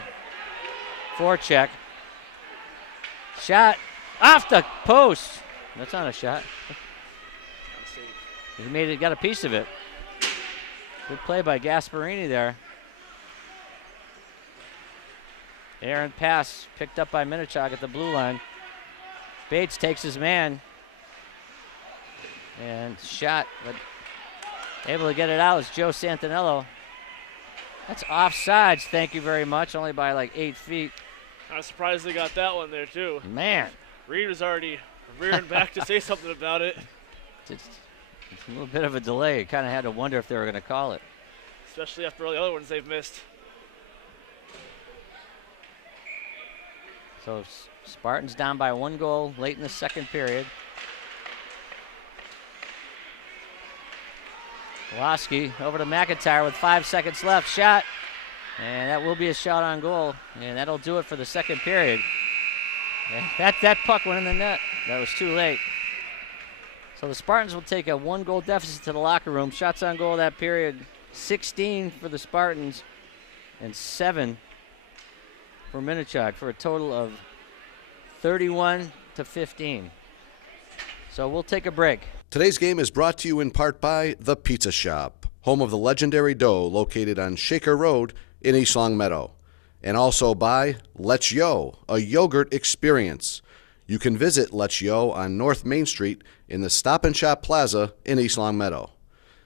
forecheck. Shot off the post. That's not a shot. He got a piece of it. Good play by Gasparini there. Errant pass picked up by Minnechaug at the blue line. Bates takes his man. And shot, but able to get it out is Joe Santinello. That's offsides, thank you very much, only by like 8 feet. I'm surprised they got that one there too. Man. Reed was already rearing back to say something about it. It's a little bit of a delay. Kind of had to wonder if they were going to call it. Especially after all the other ones they've missed. So Spartans down by 1 goal late in the second period. Woski over to McIntyre with 5 seconds left. Shot. And that will be a shot on goal. And that'll do it for the second period. And that puck went in the net. That was too late. So the Spartans will take a 1-goal deficit to the locker room. Shots on goal that period, 16 for the Spartans and 7 for Minnechaug for a total of 31-15. So we'll take a break. Today's game is brought to you in part by The Pizza Shop, home of the legendary dough, located on Shaker Road in East Long Meadow. And also by Let's Yo, a yogurt experience. You can visit Let's Yo on North Main Street in the Stop and Shop Plaza in East Long Meadow.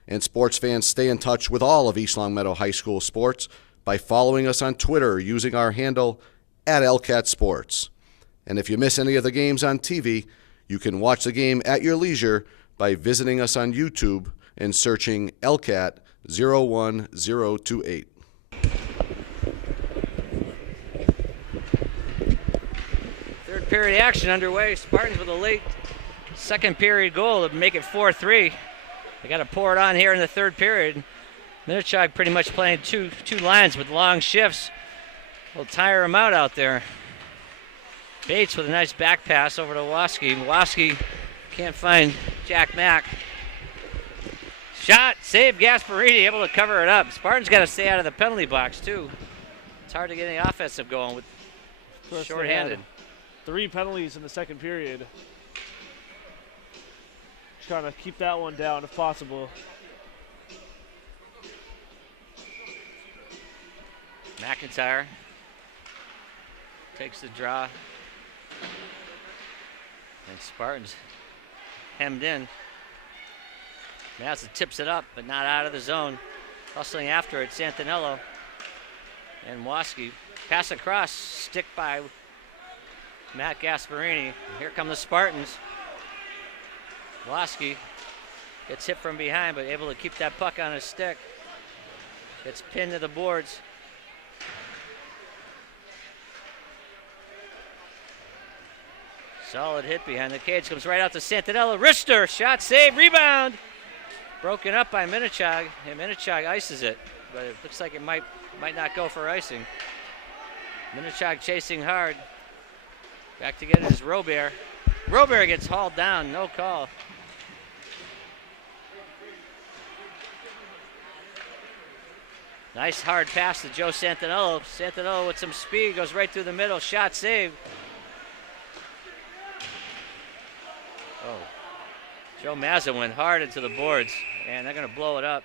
And sports fans, stay in touch with all of East Long Meadow High School sports by following us on Twitter using our handle @LCatSports. And if you miss any of the games on TV, you can watch the game at your leisure by visiting us on YouTube and searching LCAT 01028. Third period action underway. Spartans with a late second period goal to make it 4-3. They got to pour it on here in the third period. Minnechaug pretty much playing two lines with long shifts. We'll tire them out there. Bates with a nice back pass over to Woski. Woski can't find Jack Mack. Shot, save Gasparini, able to cover it up. Spartans got to stay out of the penalty box too. It's hard to get any offensive going with shorthanded. 3 penalties in the second period. Trying to keep that one down if possible. McIntyre takes the draw. And Spartans hemmed in. Mazza tips it up, but not out of the zone. Hustling after it, Santinello and Woski. Pass across, stick by Matt Gasparini. Here come the Spartans. Woski gets hit from behind, but able to keep that puck on his stick. Gets pinned to the boards. Solid hit behind the cage, comes right out to Santinello. Wrister, shot, save, rebound. Broken up by Minnechaug, and Minnechaug ices it, but it looks like it might not go for icing. Minnechaug chasing hard. Back to get it is Robert. Robert gets hauled down, no call. Nice hard pass to Joe Santinello. Santinello with some speed, goes right through the middle, shot saved. Oh, Joe Mazza went hard into the boards, and they're gonna blow it up.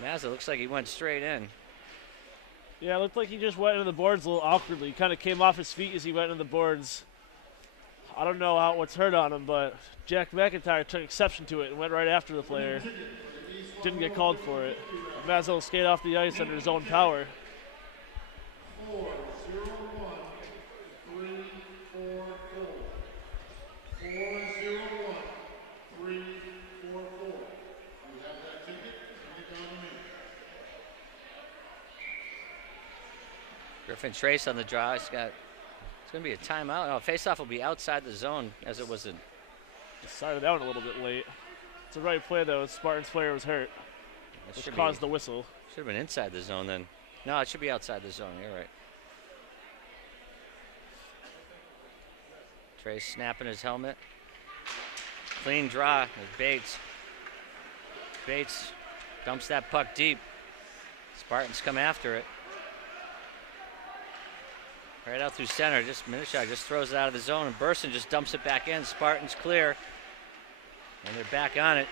Mazza looks like he went straight in. Yeah, it looked like he just went into the boards a little awkwardly. He kind of came off his feet as he went into the boards. I don't know what's hurt on him, but Jack McIntyre took exception to it and went right after the player. Didn't get called for it. Mazza will skate off the ice under his own power. 4-0-1, 3-4-4. 4-0-1, 3-4-4. You have that ticket, bring it down to me. Griffin Trace on the draw. It's going to be a timeout. No, faceoff will be outside the zone as it was in. Decided out a little bit late. It's the right play though. Spartan's player was hurt, which caused the whistle. Should have been inside the zone then. No, it should be outside the zone. You're right. Trace snapping his helmet. Clean draw with Bates. Bates dumps that puck deep. Spartans come after it. Right out through center. Minnechaug just throws it out of the zone, and Burson just dumps it back in. Spartans clear, and they're back on it.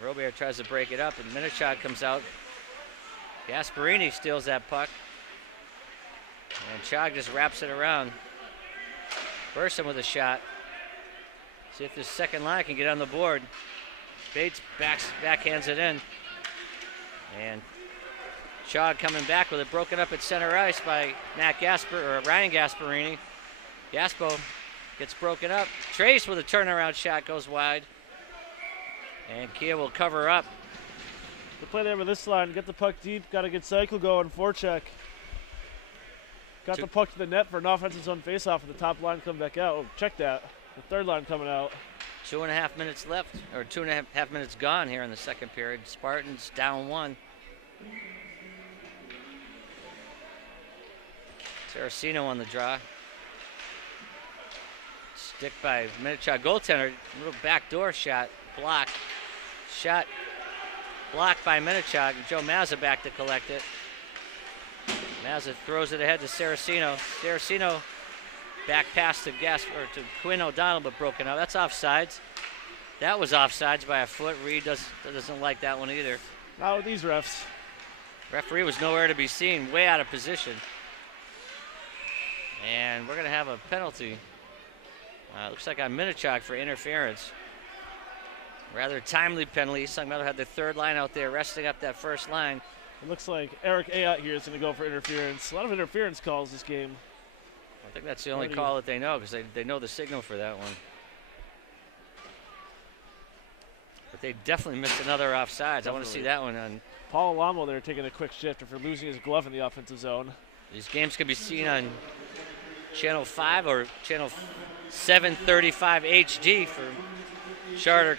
Robert tries to break it up, and Minnechaug comes out. Gasparini steals that puck, and Chaug just wraps it around. Burson with a shot. See if this second line can get on the board. Bates backhands it in, and Chaug coming back with it, broken up at center ice by Ryan Gasparini. Gaspo gets broken up. Trace with a turnaround shot goes wide. And Kia will cover up. The play there with this line, get the puck deep, got a good cycle going, forecheck. Got the puck to the net for an offensive zone faceoff, and the top line come back out. Oh, check that. The third line coming out. 2.5 minutes left, or 2.5 minutes gone here in the second period. Spartans down 1. Saraceno on the draw. Stick by Minnechaug goaltender. Little backdoor shot. Blocked. Shot blocked by Minnechaug. Joe Mazza back to collect it. Mazza throws it ahead to Saraceno. Saraceno back pass to Quinn O'Donnell, but broken up. That's offsides. That was offsides by a foot. Reed doesn't like that one either. Not with these refs. Referee was nowhere to be seen, way out of position. And we're going to have a penalty. Looks like on Minnechaug for interference. Rather timely penalty. Eastside Meadow had the third line out there resting up that first line. It looks like Eric Ayotte here is going to go for interference. A lot of interference calls this game. I think that's the only call that they know, because they know the signal for that one. But they definitely missed another offsides. Definitely. I want to see that one on. Paul Alamo there taking a quick shift after losing his glove in the offensive zone. These games can be seen on Channel 5 or Channel 735 HD for Charter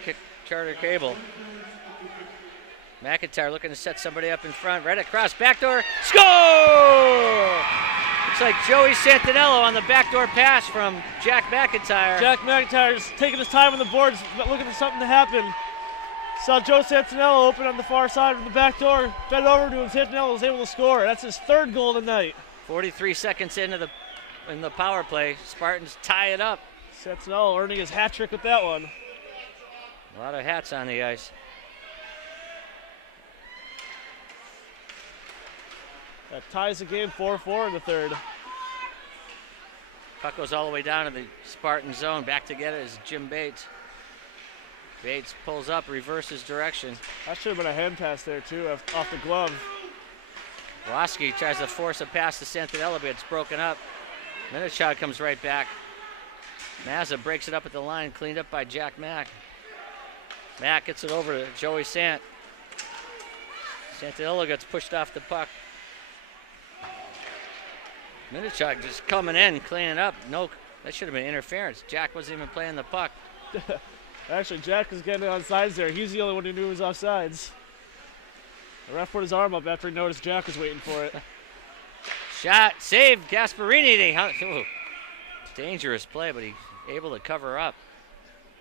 Cable. McIntyre looking to set somebody up in front, right across, backdoor, score! Looks like Joey Santinello on the backdoor pass from Jack McIntyre. Jack McIntyre's taking his time on the boards, looking for something to happen. Saw Joe Santinello open on the far side from the back door, fed over to him. Santinello was able to score. That's his third goal tonight. 43 seconds in the power play. Spartans tie it up. Santinello earning his hat trick with that one. A lot of hats on the ice. That ties the game 4-4 in the third. Puck goes all the way down to the Spartan zone. Back to get it is Jim Bates. Bates pulls up, reverses direction. That should have been a hand pass there too, off the glove. Woski tries to force a pass to Santinello, but it's broken up. Minnechaug comes right back. Mazza breaks it up at the line, cleaned up by Jack Mack. Mack gets it over to Joey Sant. Santinello gets pushed off the puck. Minnechaug just coming in, cleaning up. No, that should have been interference. Jack wasn't even playing the puck. Actually, Jack was getting on sides there. He's the only one who knew he was offsides. The ref put his arm up after he noticed Jack was waiting for it. Shot, save, Gasparini. Ooh, dangerous play, but he's able to cover up.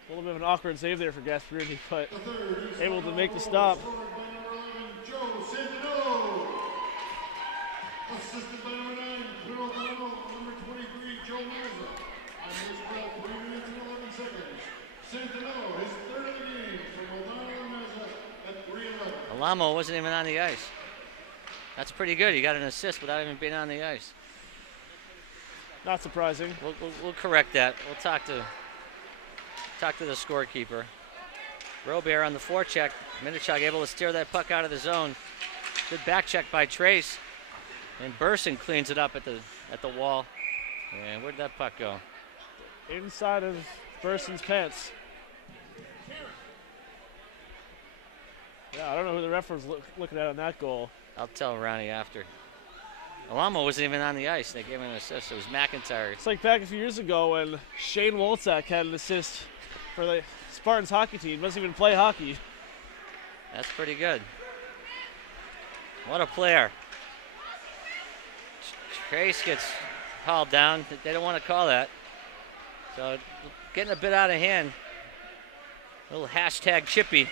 A little bit of an awkward save there for Gasparini, but able to make the stop. Joe Santinello. Assisted by number 9, Quinn O'Donnell, number 23, Joe Mazza. On his ball, 3 minutes and 11 seconds. Santinello, his third of the game from O'Donnell and Mazza at 3:11. Alamo wasn't even on the ice. That's pretty good. He got an assist without even being on the ice. Not surprising. We'll correct that. We'll talk to the scorekeeper. Robert on the forecheck. Minnechaug able to steer that puck out of the zone. Good back check by Trace. And Burson cleans it up at the wall. And where'd that puck go? Inside of Burson's pants. Yeah, I don't know who the ref was looking at on that goal. I'll tell Ronnie after. Alamo wasn't even on the ice. They gave him an assist. It was McIntyre. It's like back a few years ago when Shane Wolczak had an assist for the Spartans hockey team. Doesn't even play hockey. That's pretty good. What a player. Trace gets hauled down. They don't want to call that. So getting a bit out of hand. A little hashtag chippy.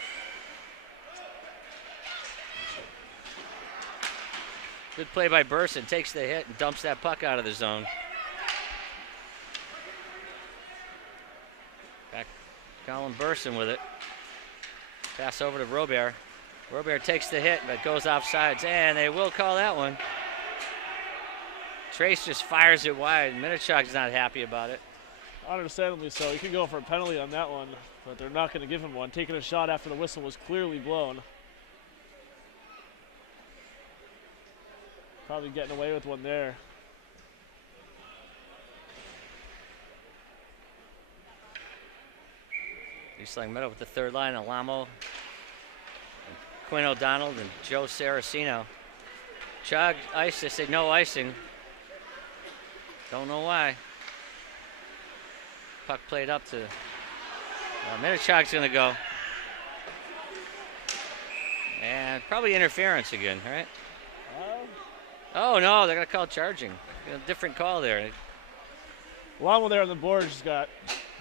Good play by Burson. Takes the hit and dumps that puck out of the zone. Back Colin Burson with it. Pass over to Robert. Robert takes the hit, but goes offsides. And they will call that one. Trace just fires it wide. Minnechaug's not happy about it. Understandably so. He could go for a penalty on that one, but they're not going to give him one. Taking a shot after the whistle was clearly blown. Probably getting away with one there. Eastland Meadow with the third line. Alamo, Quinn O'Donnell, and Joe Saraceno. Chug ice, they say no icing. Don't know why. Puck played up to Minnechaug's going to go. And probably interference again, right? Oh, no, they're going to call charging. A different call there. Lamo there on the board just got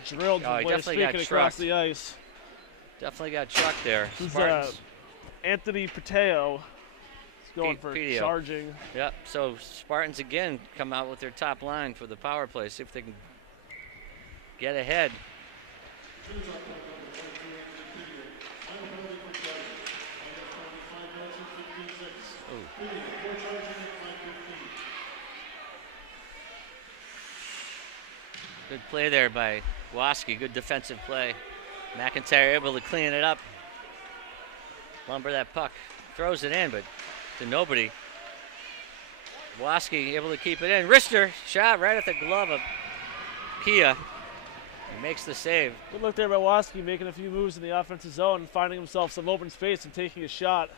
drilled Oh, he from definitely got speaking across trucked. the ice. Definitely got trucked there. This is, Spartans. Anthony Pateo is going for Peteo. charging. Yep, so Spartans again come out with their top line for the power play. See if they can get ahead. Ooh. Good play there by Waski. Good defensive play. McIntyre able to clean it up. Lumber that puck. Throws it in, but to nobody. Waski able to keep it in. Rister shot right at the glove of Kia. He makes the save. Good look there by Waski, making a few moves in the offensive zone and finding himself some open space and taking a shot.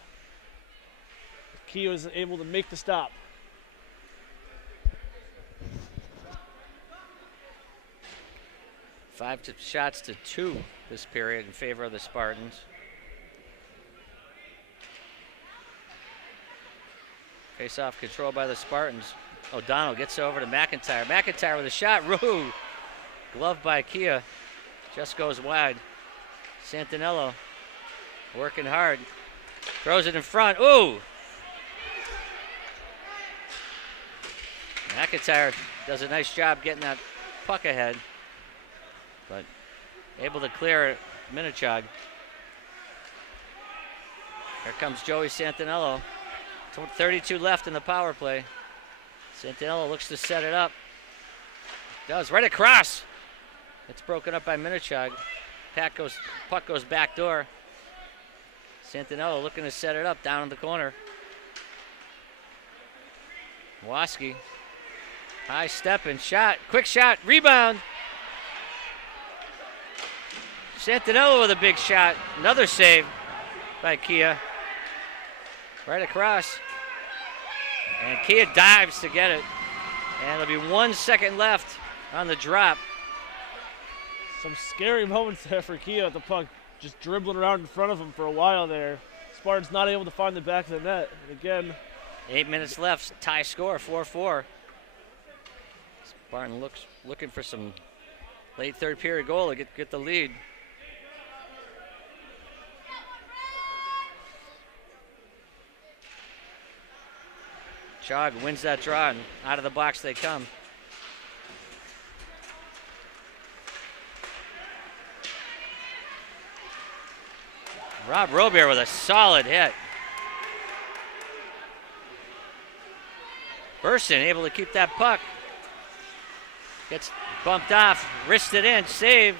Kia was able to make the stop. Shots to 2 this period in favor of the Spartans. Face-off control by the Spartans. O'Donnell gets over to McIntyre. McIntyre with a shot. Roo! Gloved by Kia. Just goes wide. Santinello working hard. Throws it in front. Ooh! McIntyre does a nice job getting that puck ahead, but able to clear it. Minnechaug. Here comes Joey Santinello. 32 left in the power play. Santinello looks to set it up. Does right across. It's broken up by Minnechaug. Puck goes back door. Santinello looking to set it up down in the corner. Waski. High step and shot. Quick shot. Rebound. Santinello with a big shot. Another save by Kia. Right across. And Kia dives to get it. And there'll be 1 second left on the drop. Some scary moments there for Kia with the puck just dribbling around in front of him for a while there. Spartans not able to find the back of the net. And again, 8 minutes left. Tie score, 4-4. Spartan looking for some late third period goal to get the lead. Chog wins that draw, and out of the box they come. Rob Robert with a solid hit. Burson able to keep that puck. Gets bumped off, wristed in, save.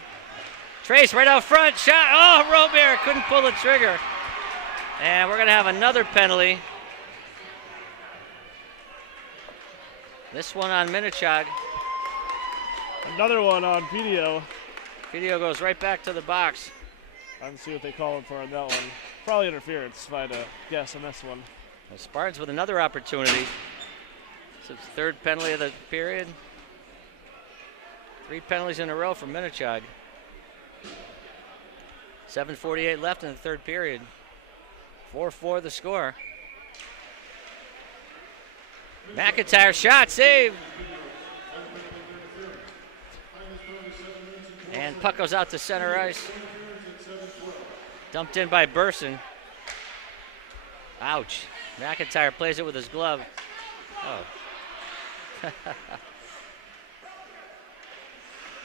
Trace right out front, shot. Oh, Robert couldn't pull the trigger. And we're going to have another penalty. This one on Minnechaug. another one on Peteo. Peteo goes right back to the box. I don't see what they call him for on that one. Probably interference, if I had to guess on this one. The Spartans with another opportunity. It's the third penalty of the period. 3 penalties in a row for Minnechaug. 7:48 left in the third period. 4-4 the score. McIntyre shot, save. And puck goes out to center ice. Dumped in by Burson. Ouch. McIntyre plays it with his glove. Oh.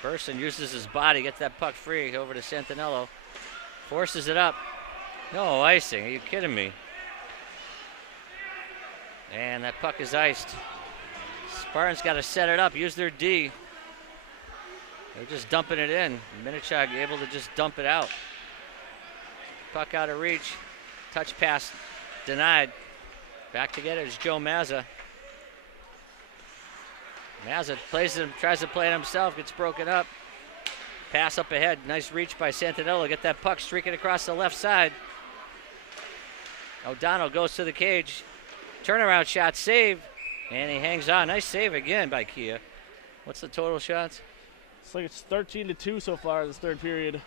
Burson uses his body, gets that puck free over to Santinello. Forces it up. No icing, are you kidding me? And that puck is iced. Spartans got to set it up, use their D. They're just dumping it in. Minnechaug able to just dump it out. Puck out of reach. Touch pass denied. Back to get it is Joe Mazza. Mazza plays it, tries to play it himself, gets broken up. Pass up ahead, nice reach by Santinello. Get that puck streaking across the left side. O'Donnell goes to the cage. Turnaround shot, save, and he hangs on. Nice save again by Kia. What's the total shots? It's like it's 13-2 so far in this third period.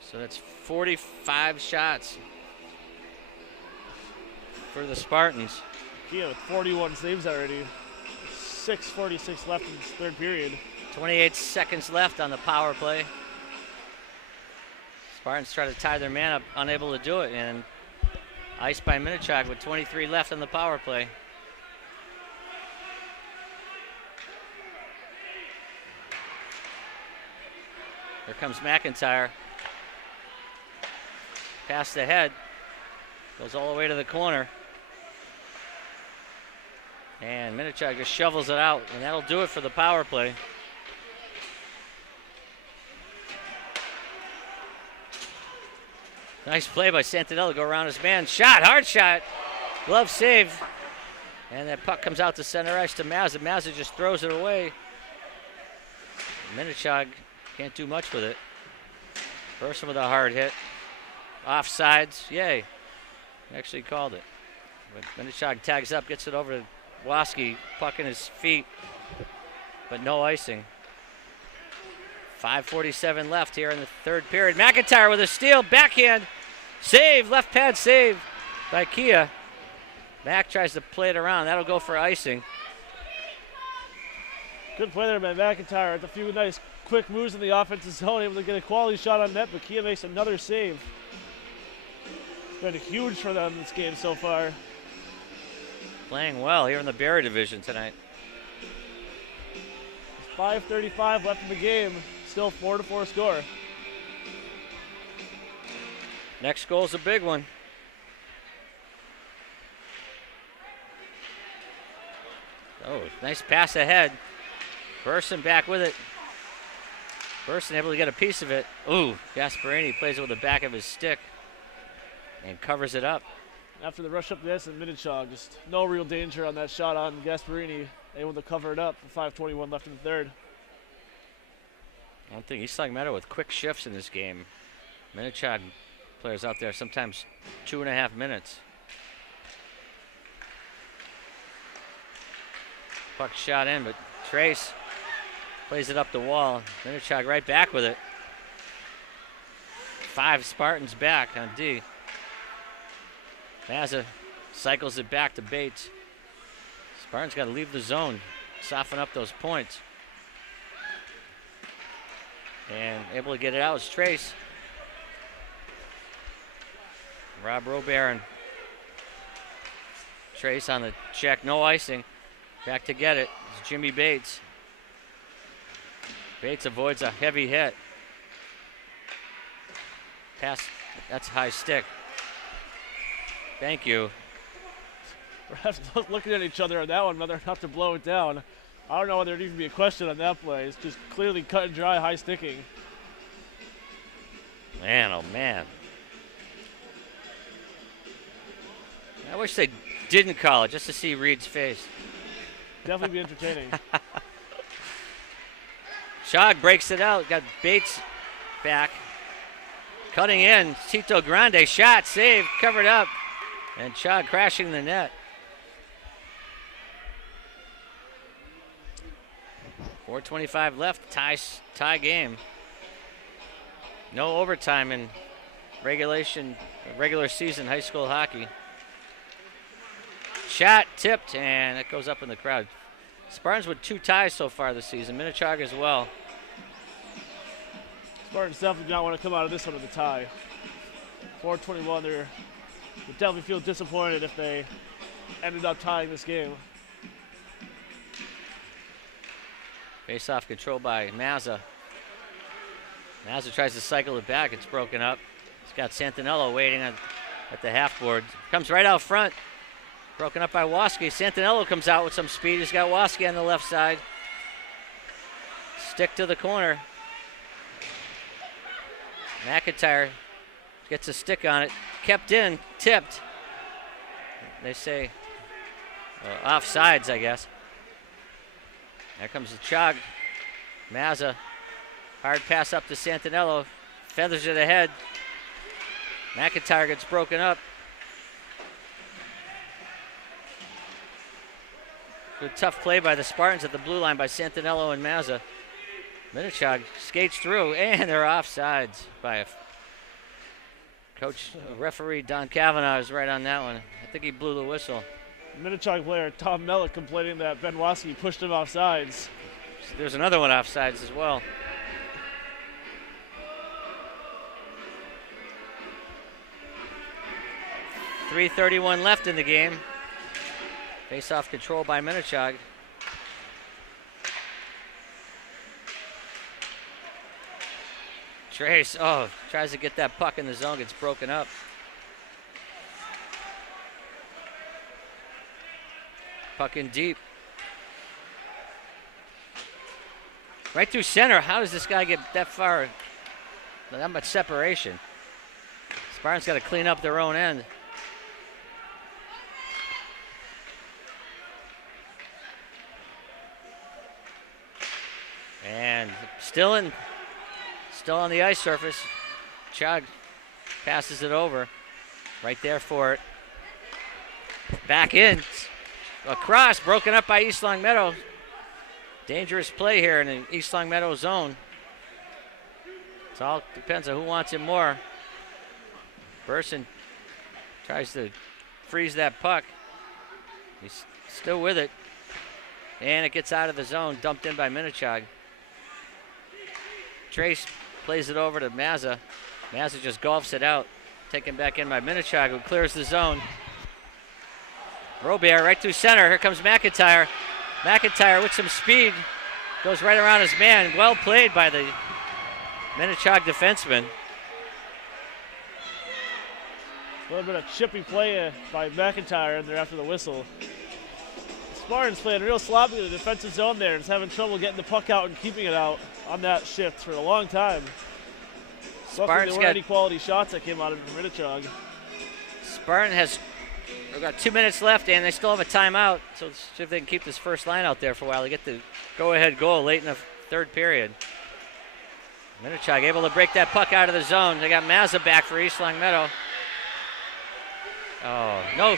So that's 45 shots for the Spartans. Yeah, with 41 saves already. 6:46 left in this third period. 28 seconds left on the power play. Spartans try to tie their man up, unable to do it, and iced by Minnechaug with 23 left on the power play. Here comes McIntyre. Past the head. Goes all the way to the corner. And Minnechaug just shovels it out, and that'll do it for the power play. Nice play by Santinello. Go around his man. Shot, hard shot. Glove save. And that puck comes out to center ice to Mazza. Mazza just throws it away. Minnechaug can't do much with it. Person with a hard hit. Offsides. Yay. Actually called it. But Minnechaug tags up, gets it over to Waski. Puck in his feet. But no icing. 5:47 left here in the third period. McIntyre with a steal, backhand, save, left pad save by Kia. Mac tries to play it around. That'll go for icing. Good play there by McIntyre with a few nice quick moves in the offensive zone, able to get a quality shot on net, but Kia makes another save. It's been huge for them this game so far. Playing well here in the Barry division tonight. 5:35 left in the game. Still 4-4 score. Next goal's a big one. Oh, nice pass ahead. Burson back with it. Burson able to get a piece of it. Ooh, Gasparini plays it with the back of his stick and covers it up. After the rush up the ice in Minnechaug, just no real danger on that shot on Gasparini. Able to cover it up. 5:21 left in the third. One thing, East Meadow with quick shifts in this game. Minnechaug players out there sometimes 2.5 minutes. Puck shot in, but Trace plays it up the wall. Minnechaug right back with it. 5 Spartans back on D. Mazza cycles it back to Bates. Spartans got to leave the zone, soften up those points. And able to get it out is Trace. Rob Robert and Trace on the check, no icing. Back to get it is Jimmy Bates. Bates avoids a heavy hit. Pass, that's a high stick. Thank you. Refs looking at each other on that one, whether not to blow it down. I don't know whether there'd even be a question on that play. It's just clearly cut and dry, high sticking. Man, oh man. I wish they didn't call it just to see Reed's face. Definitely be entertaining. Shog breaks it out, got Bates back. Cutting in, Tito Grande, shot, save, covered up. And Shog crashing the net. 4:25 left, tie game. No overtime in regular season high school hockey. Shot tipped, and it goes up in the crowd. Spartans with 2 ties so far this season. Minnechaug as well. Spartans definitely do not want to come out of this one with a tie. 4:21, they would definitely feel disappointed if they ended up tying this game. Face-off control by Mazza. Mazza tries to cycle it back. It's broken up. He's got Santinello waiting at the half board. Comes right out front. Broken up by Waski. Santinello comes out with some speed. He's got Waski on the left side. Stick to the corner. McIntyre gets a stick on it. Kept in, tipped. They say offsides, I guess. There comes the Chog. Mazza. Hard pass up to Santinello. Feathers it ahead. McIntyre gets broken up. Good tough play by the Spartans at the blue line by Santinello and Mazza. Minnechaug skates through, and they're offsides by a referee Don Kavanaugh is right on that one. I think he blew the whistle. Minnechaug player Tom Mellick complaining that Ben Waski pushed him off sides. There's another one offsides as well. .3:31 left in the game. Face-off control by Minnechaug. Trace, tries to get that puck in the zone, gets broken up. Puck in deep. Right through center. How does this guy get that far? That much separation. Spartan's got to clean up their own end. And still on the ice surface. Chug passes it over. Right there for it. Back in. Across, broken up by East Long Meadow. Dangerous play here in the East Long Meadow zone. It all depends on who wants it more. Burson tries to freeze that puck. He's still with it. And it gets out of the zone, dumped in by Minnechaug. Trace plays it over to Mazza. Mazza just golfs it out. Taken back in by Minnechaug, who clears the zone. Robert right through center. Here comes McIntyre. McIntyre with some speed. Goes right around his man. Well played by the Minnechaug defenseman. A little bit of chippy play by McIntyre in there after the whistle. Spartan's playing real sloppy in the defensive zone there and is having trouble getting the puck out and keeping it out on that shift for a long time. Luckily, there weren't any quality shots that came out of Minnechaug. Spartan has got 2 minutes left, and they still have a timeout. So let's see if they can keep this first line out there for a while. They get the go-ahead goal late in the third period. Minnechaug able to break that puck out of the zone. They got Mazza back for East Long Meadow. Oh, no.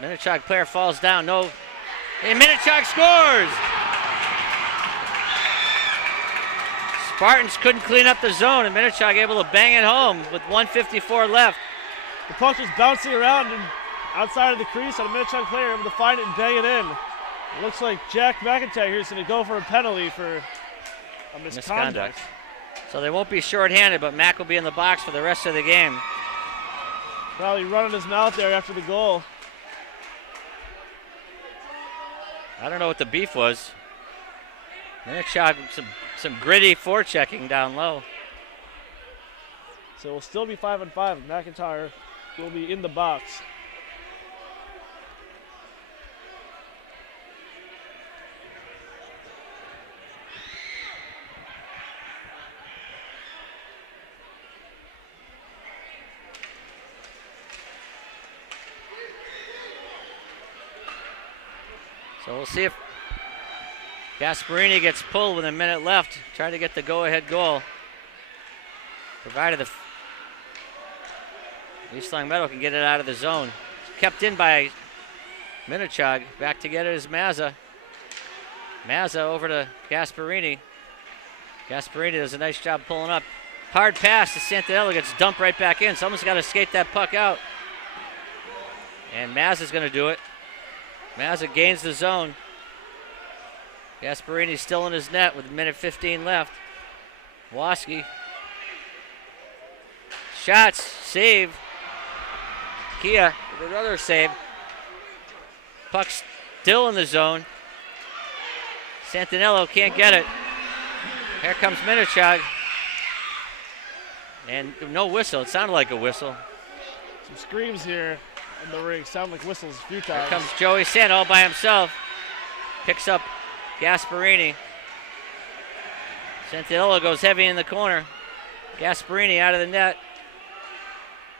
Minnechaug player falls down. No. And Minnechaug scores! Spartans couldn't clean up the zone, and Minnechaug able to bang it home with 1:54 left. The puck was bouncing around and outside of the crease, and a Minnechaug player able to find it and bang it in. It looks like Jack McIntyre here is going to go for a penalty for a misconduct. So they won't be shorthanded, but Mac will be in the box for the rest of the game. Probably running his mouth there after the goal. I don't know what the beef was. Minnechaug some gritty forechecking down low. So we'll still be 5-on-5. McIntyre will be in the box. So we'll see if Gasparini gets pulled with a minute left, trying to get the go-ahead goal. Provided the East Long Meadow can get it out of the zone. Kept in by Minnechaug. Back to get it is Mazza. Mazza over to Gasparini. Gasparini does a nice job pulling up. Hard pass to Santinello, gets dumped right back in. Someone's got to skate that puck out. And Mazza's going to do it. Mazza gains the zone. Gasparini's still in his net with a minute 15 left. Waski. Shots, save. Kia with another save. Puck still in the zone. Santinello can't get it. Here comes Minnechaug. And no whistle. It sounded like a whistle. Some screams here in the ring. Sound like whistles a few times. Here comes Joey Sant all by himself. Picks up Gasparini. Santinello goes heavy in the corner. Gasparini out of the net.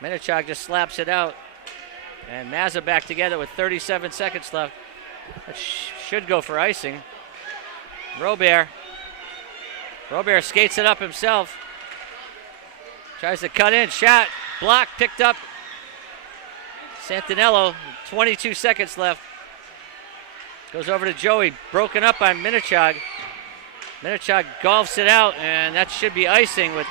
Minnechaug just slaps it out. And Mazza back together with 37 seconds left. That should go for icing. Robert skates it up himself. Tries to cut in. Shot. Blocked. Picked up. Santinello. 22 seconds left. Goes over to Joey, broken up by Minnechaug. Minnechaug golfs it out, and that should be icing with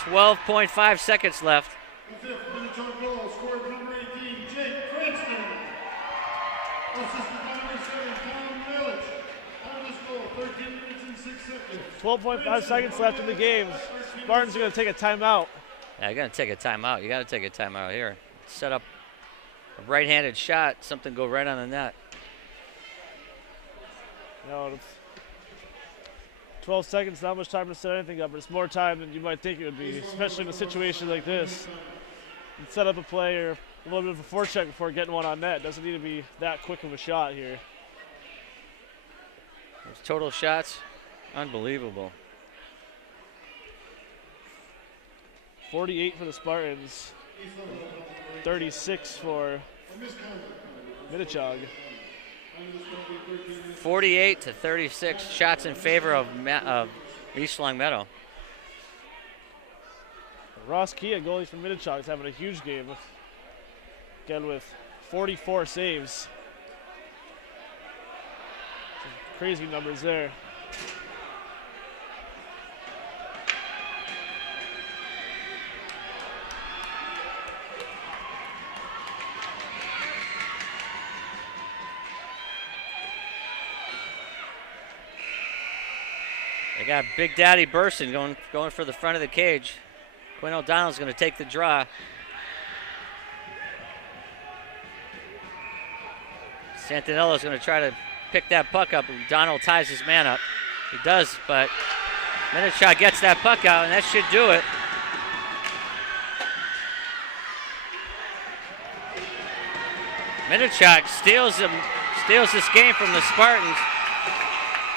12.5 seconds left. The fifth Minnechaug goal scored number 18, Jake Cranston. Assisted by number 7, Tom Milich. On this goal, 13 minutes and 6 seconds. 12.5 seconds left in the game. Spartans are going to take a timeout. Yeah, you're going to take a timeout. You got to take a timeout here. Set up a right-handed shot, something go right on the net. No, 12 seconds, not much time to set anything up, but it's more time than you might think it would be, especially in a situation like this. You set up a play or a little bit of a forecheck before getting one on net. Doesn't need to be that quick of a shot here. Those total shots, unbelievable. 48 for the Spartans, 36 for Minnechaug. 48 to 36 shots in favor of East Longmeadow. Ross Kia, goalie from Minnechaug, is having a huge game. Again with 44 saves. Some crazy numbers there. They got Big Daddy Burson going for the front of the cage. Quinn O'Donnell's going to take the draw. Santinello's going to try to pick that puck up. O'Donnell ties his man up. He does, but Minnechaug gets that puck out, and that should do it. Minnechaug steals this game from the Spartans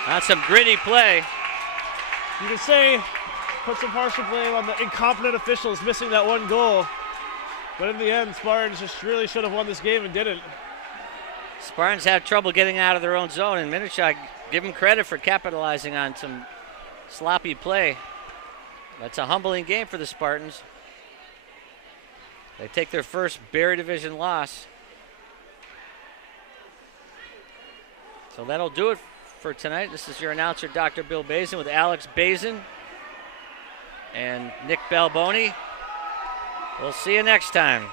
on some gritty play. You can say, put some partial blame on the incompetent officials missing that one goal. But in the end, Spartans just really should have won this game and didn't. Spartans have trouble getting out of their own zone, and Minnechaug, give them credit for capitalizing on some sloppy play. That's a humbling game for the Spartans. They take their first Berry Division loss. So that'll do it for tonight. This is your announcer, Dr. Bill Bazin, with Alex Bazin and Nick Balboni. We'll see you next time.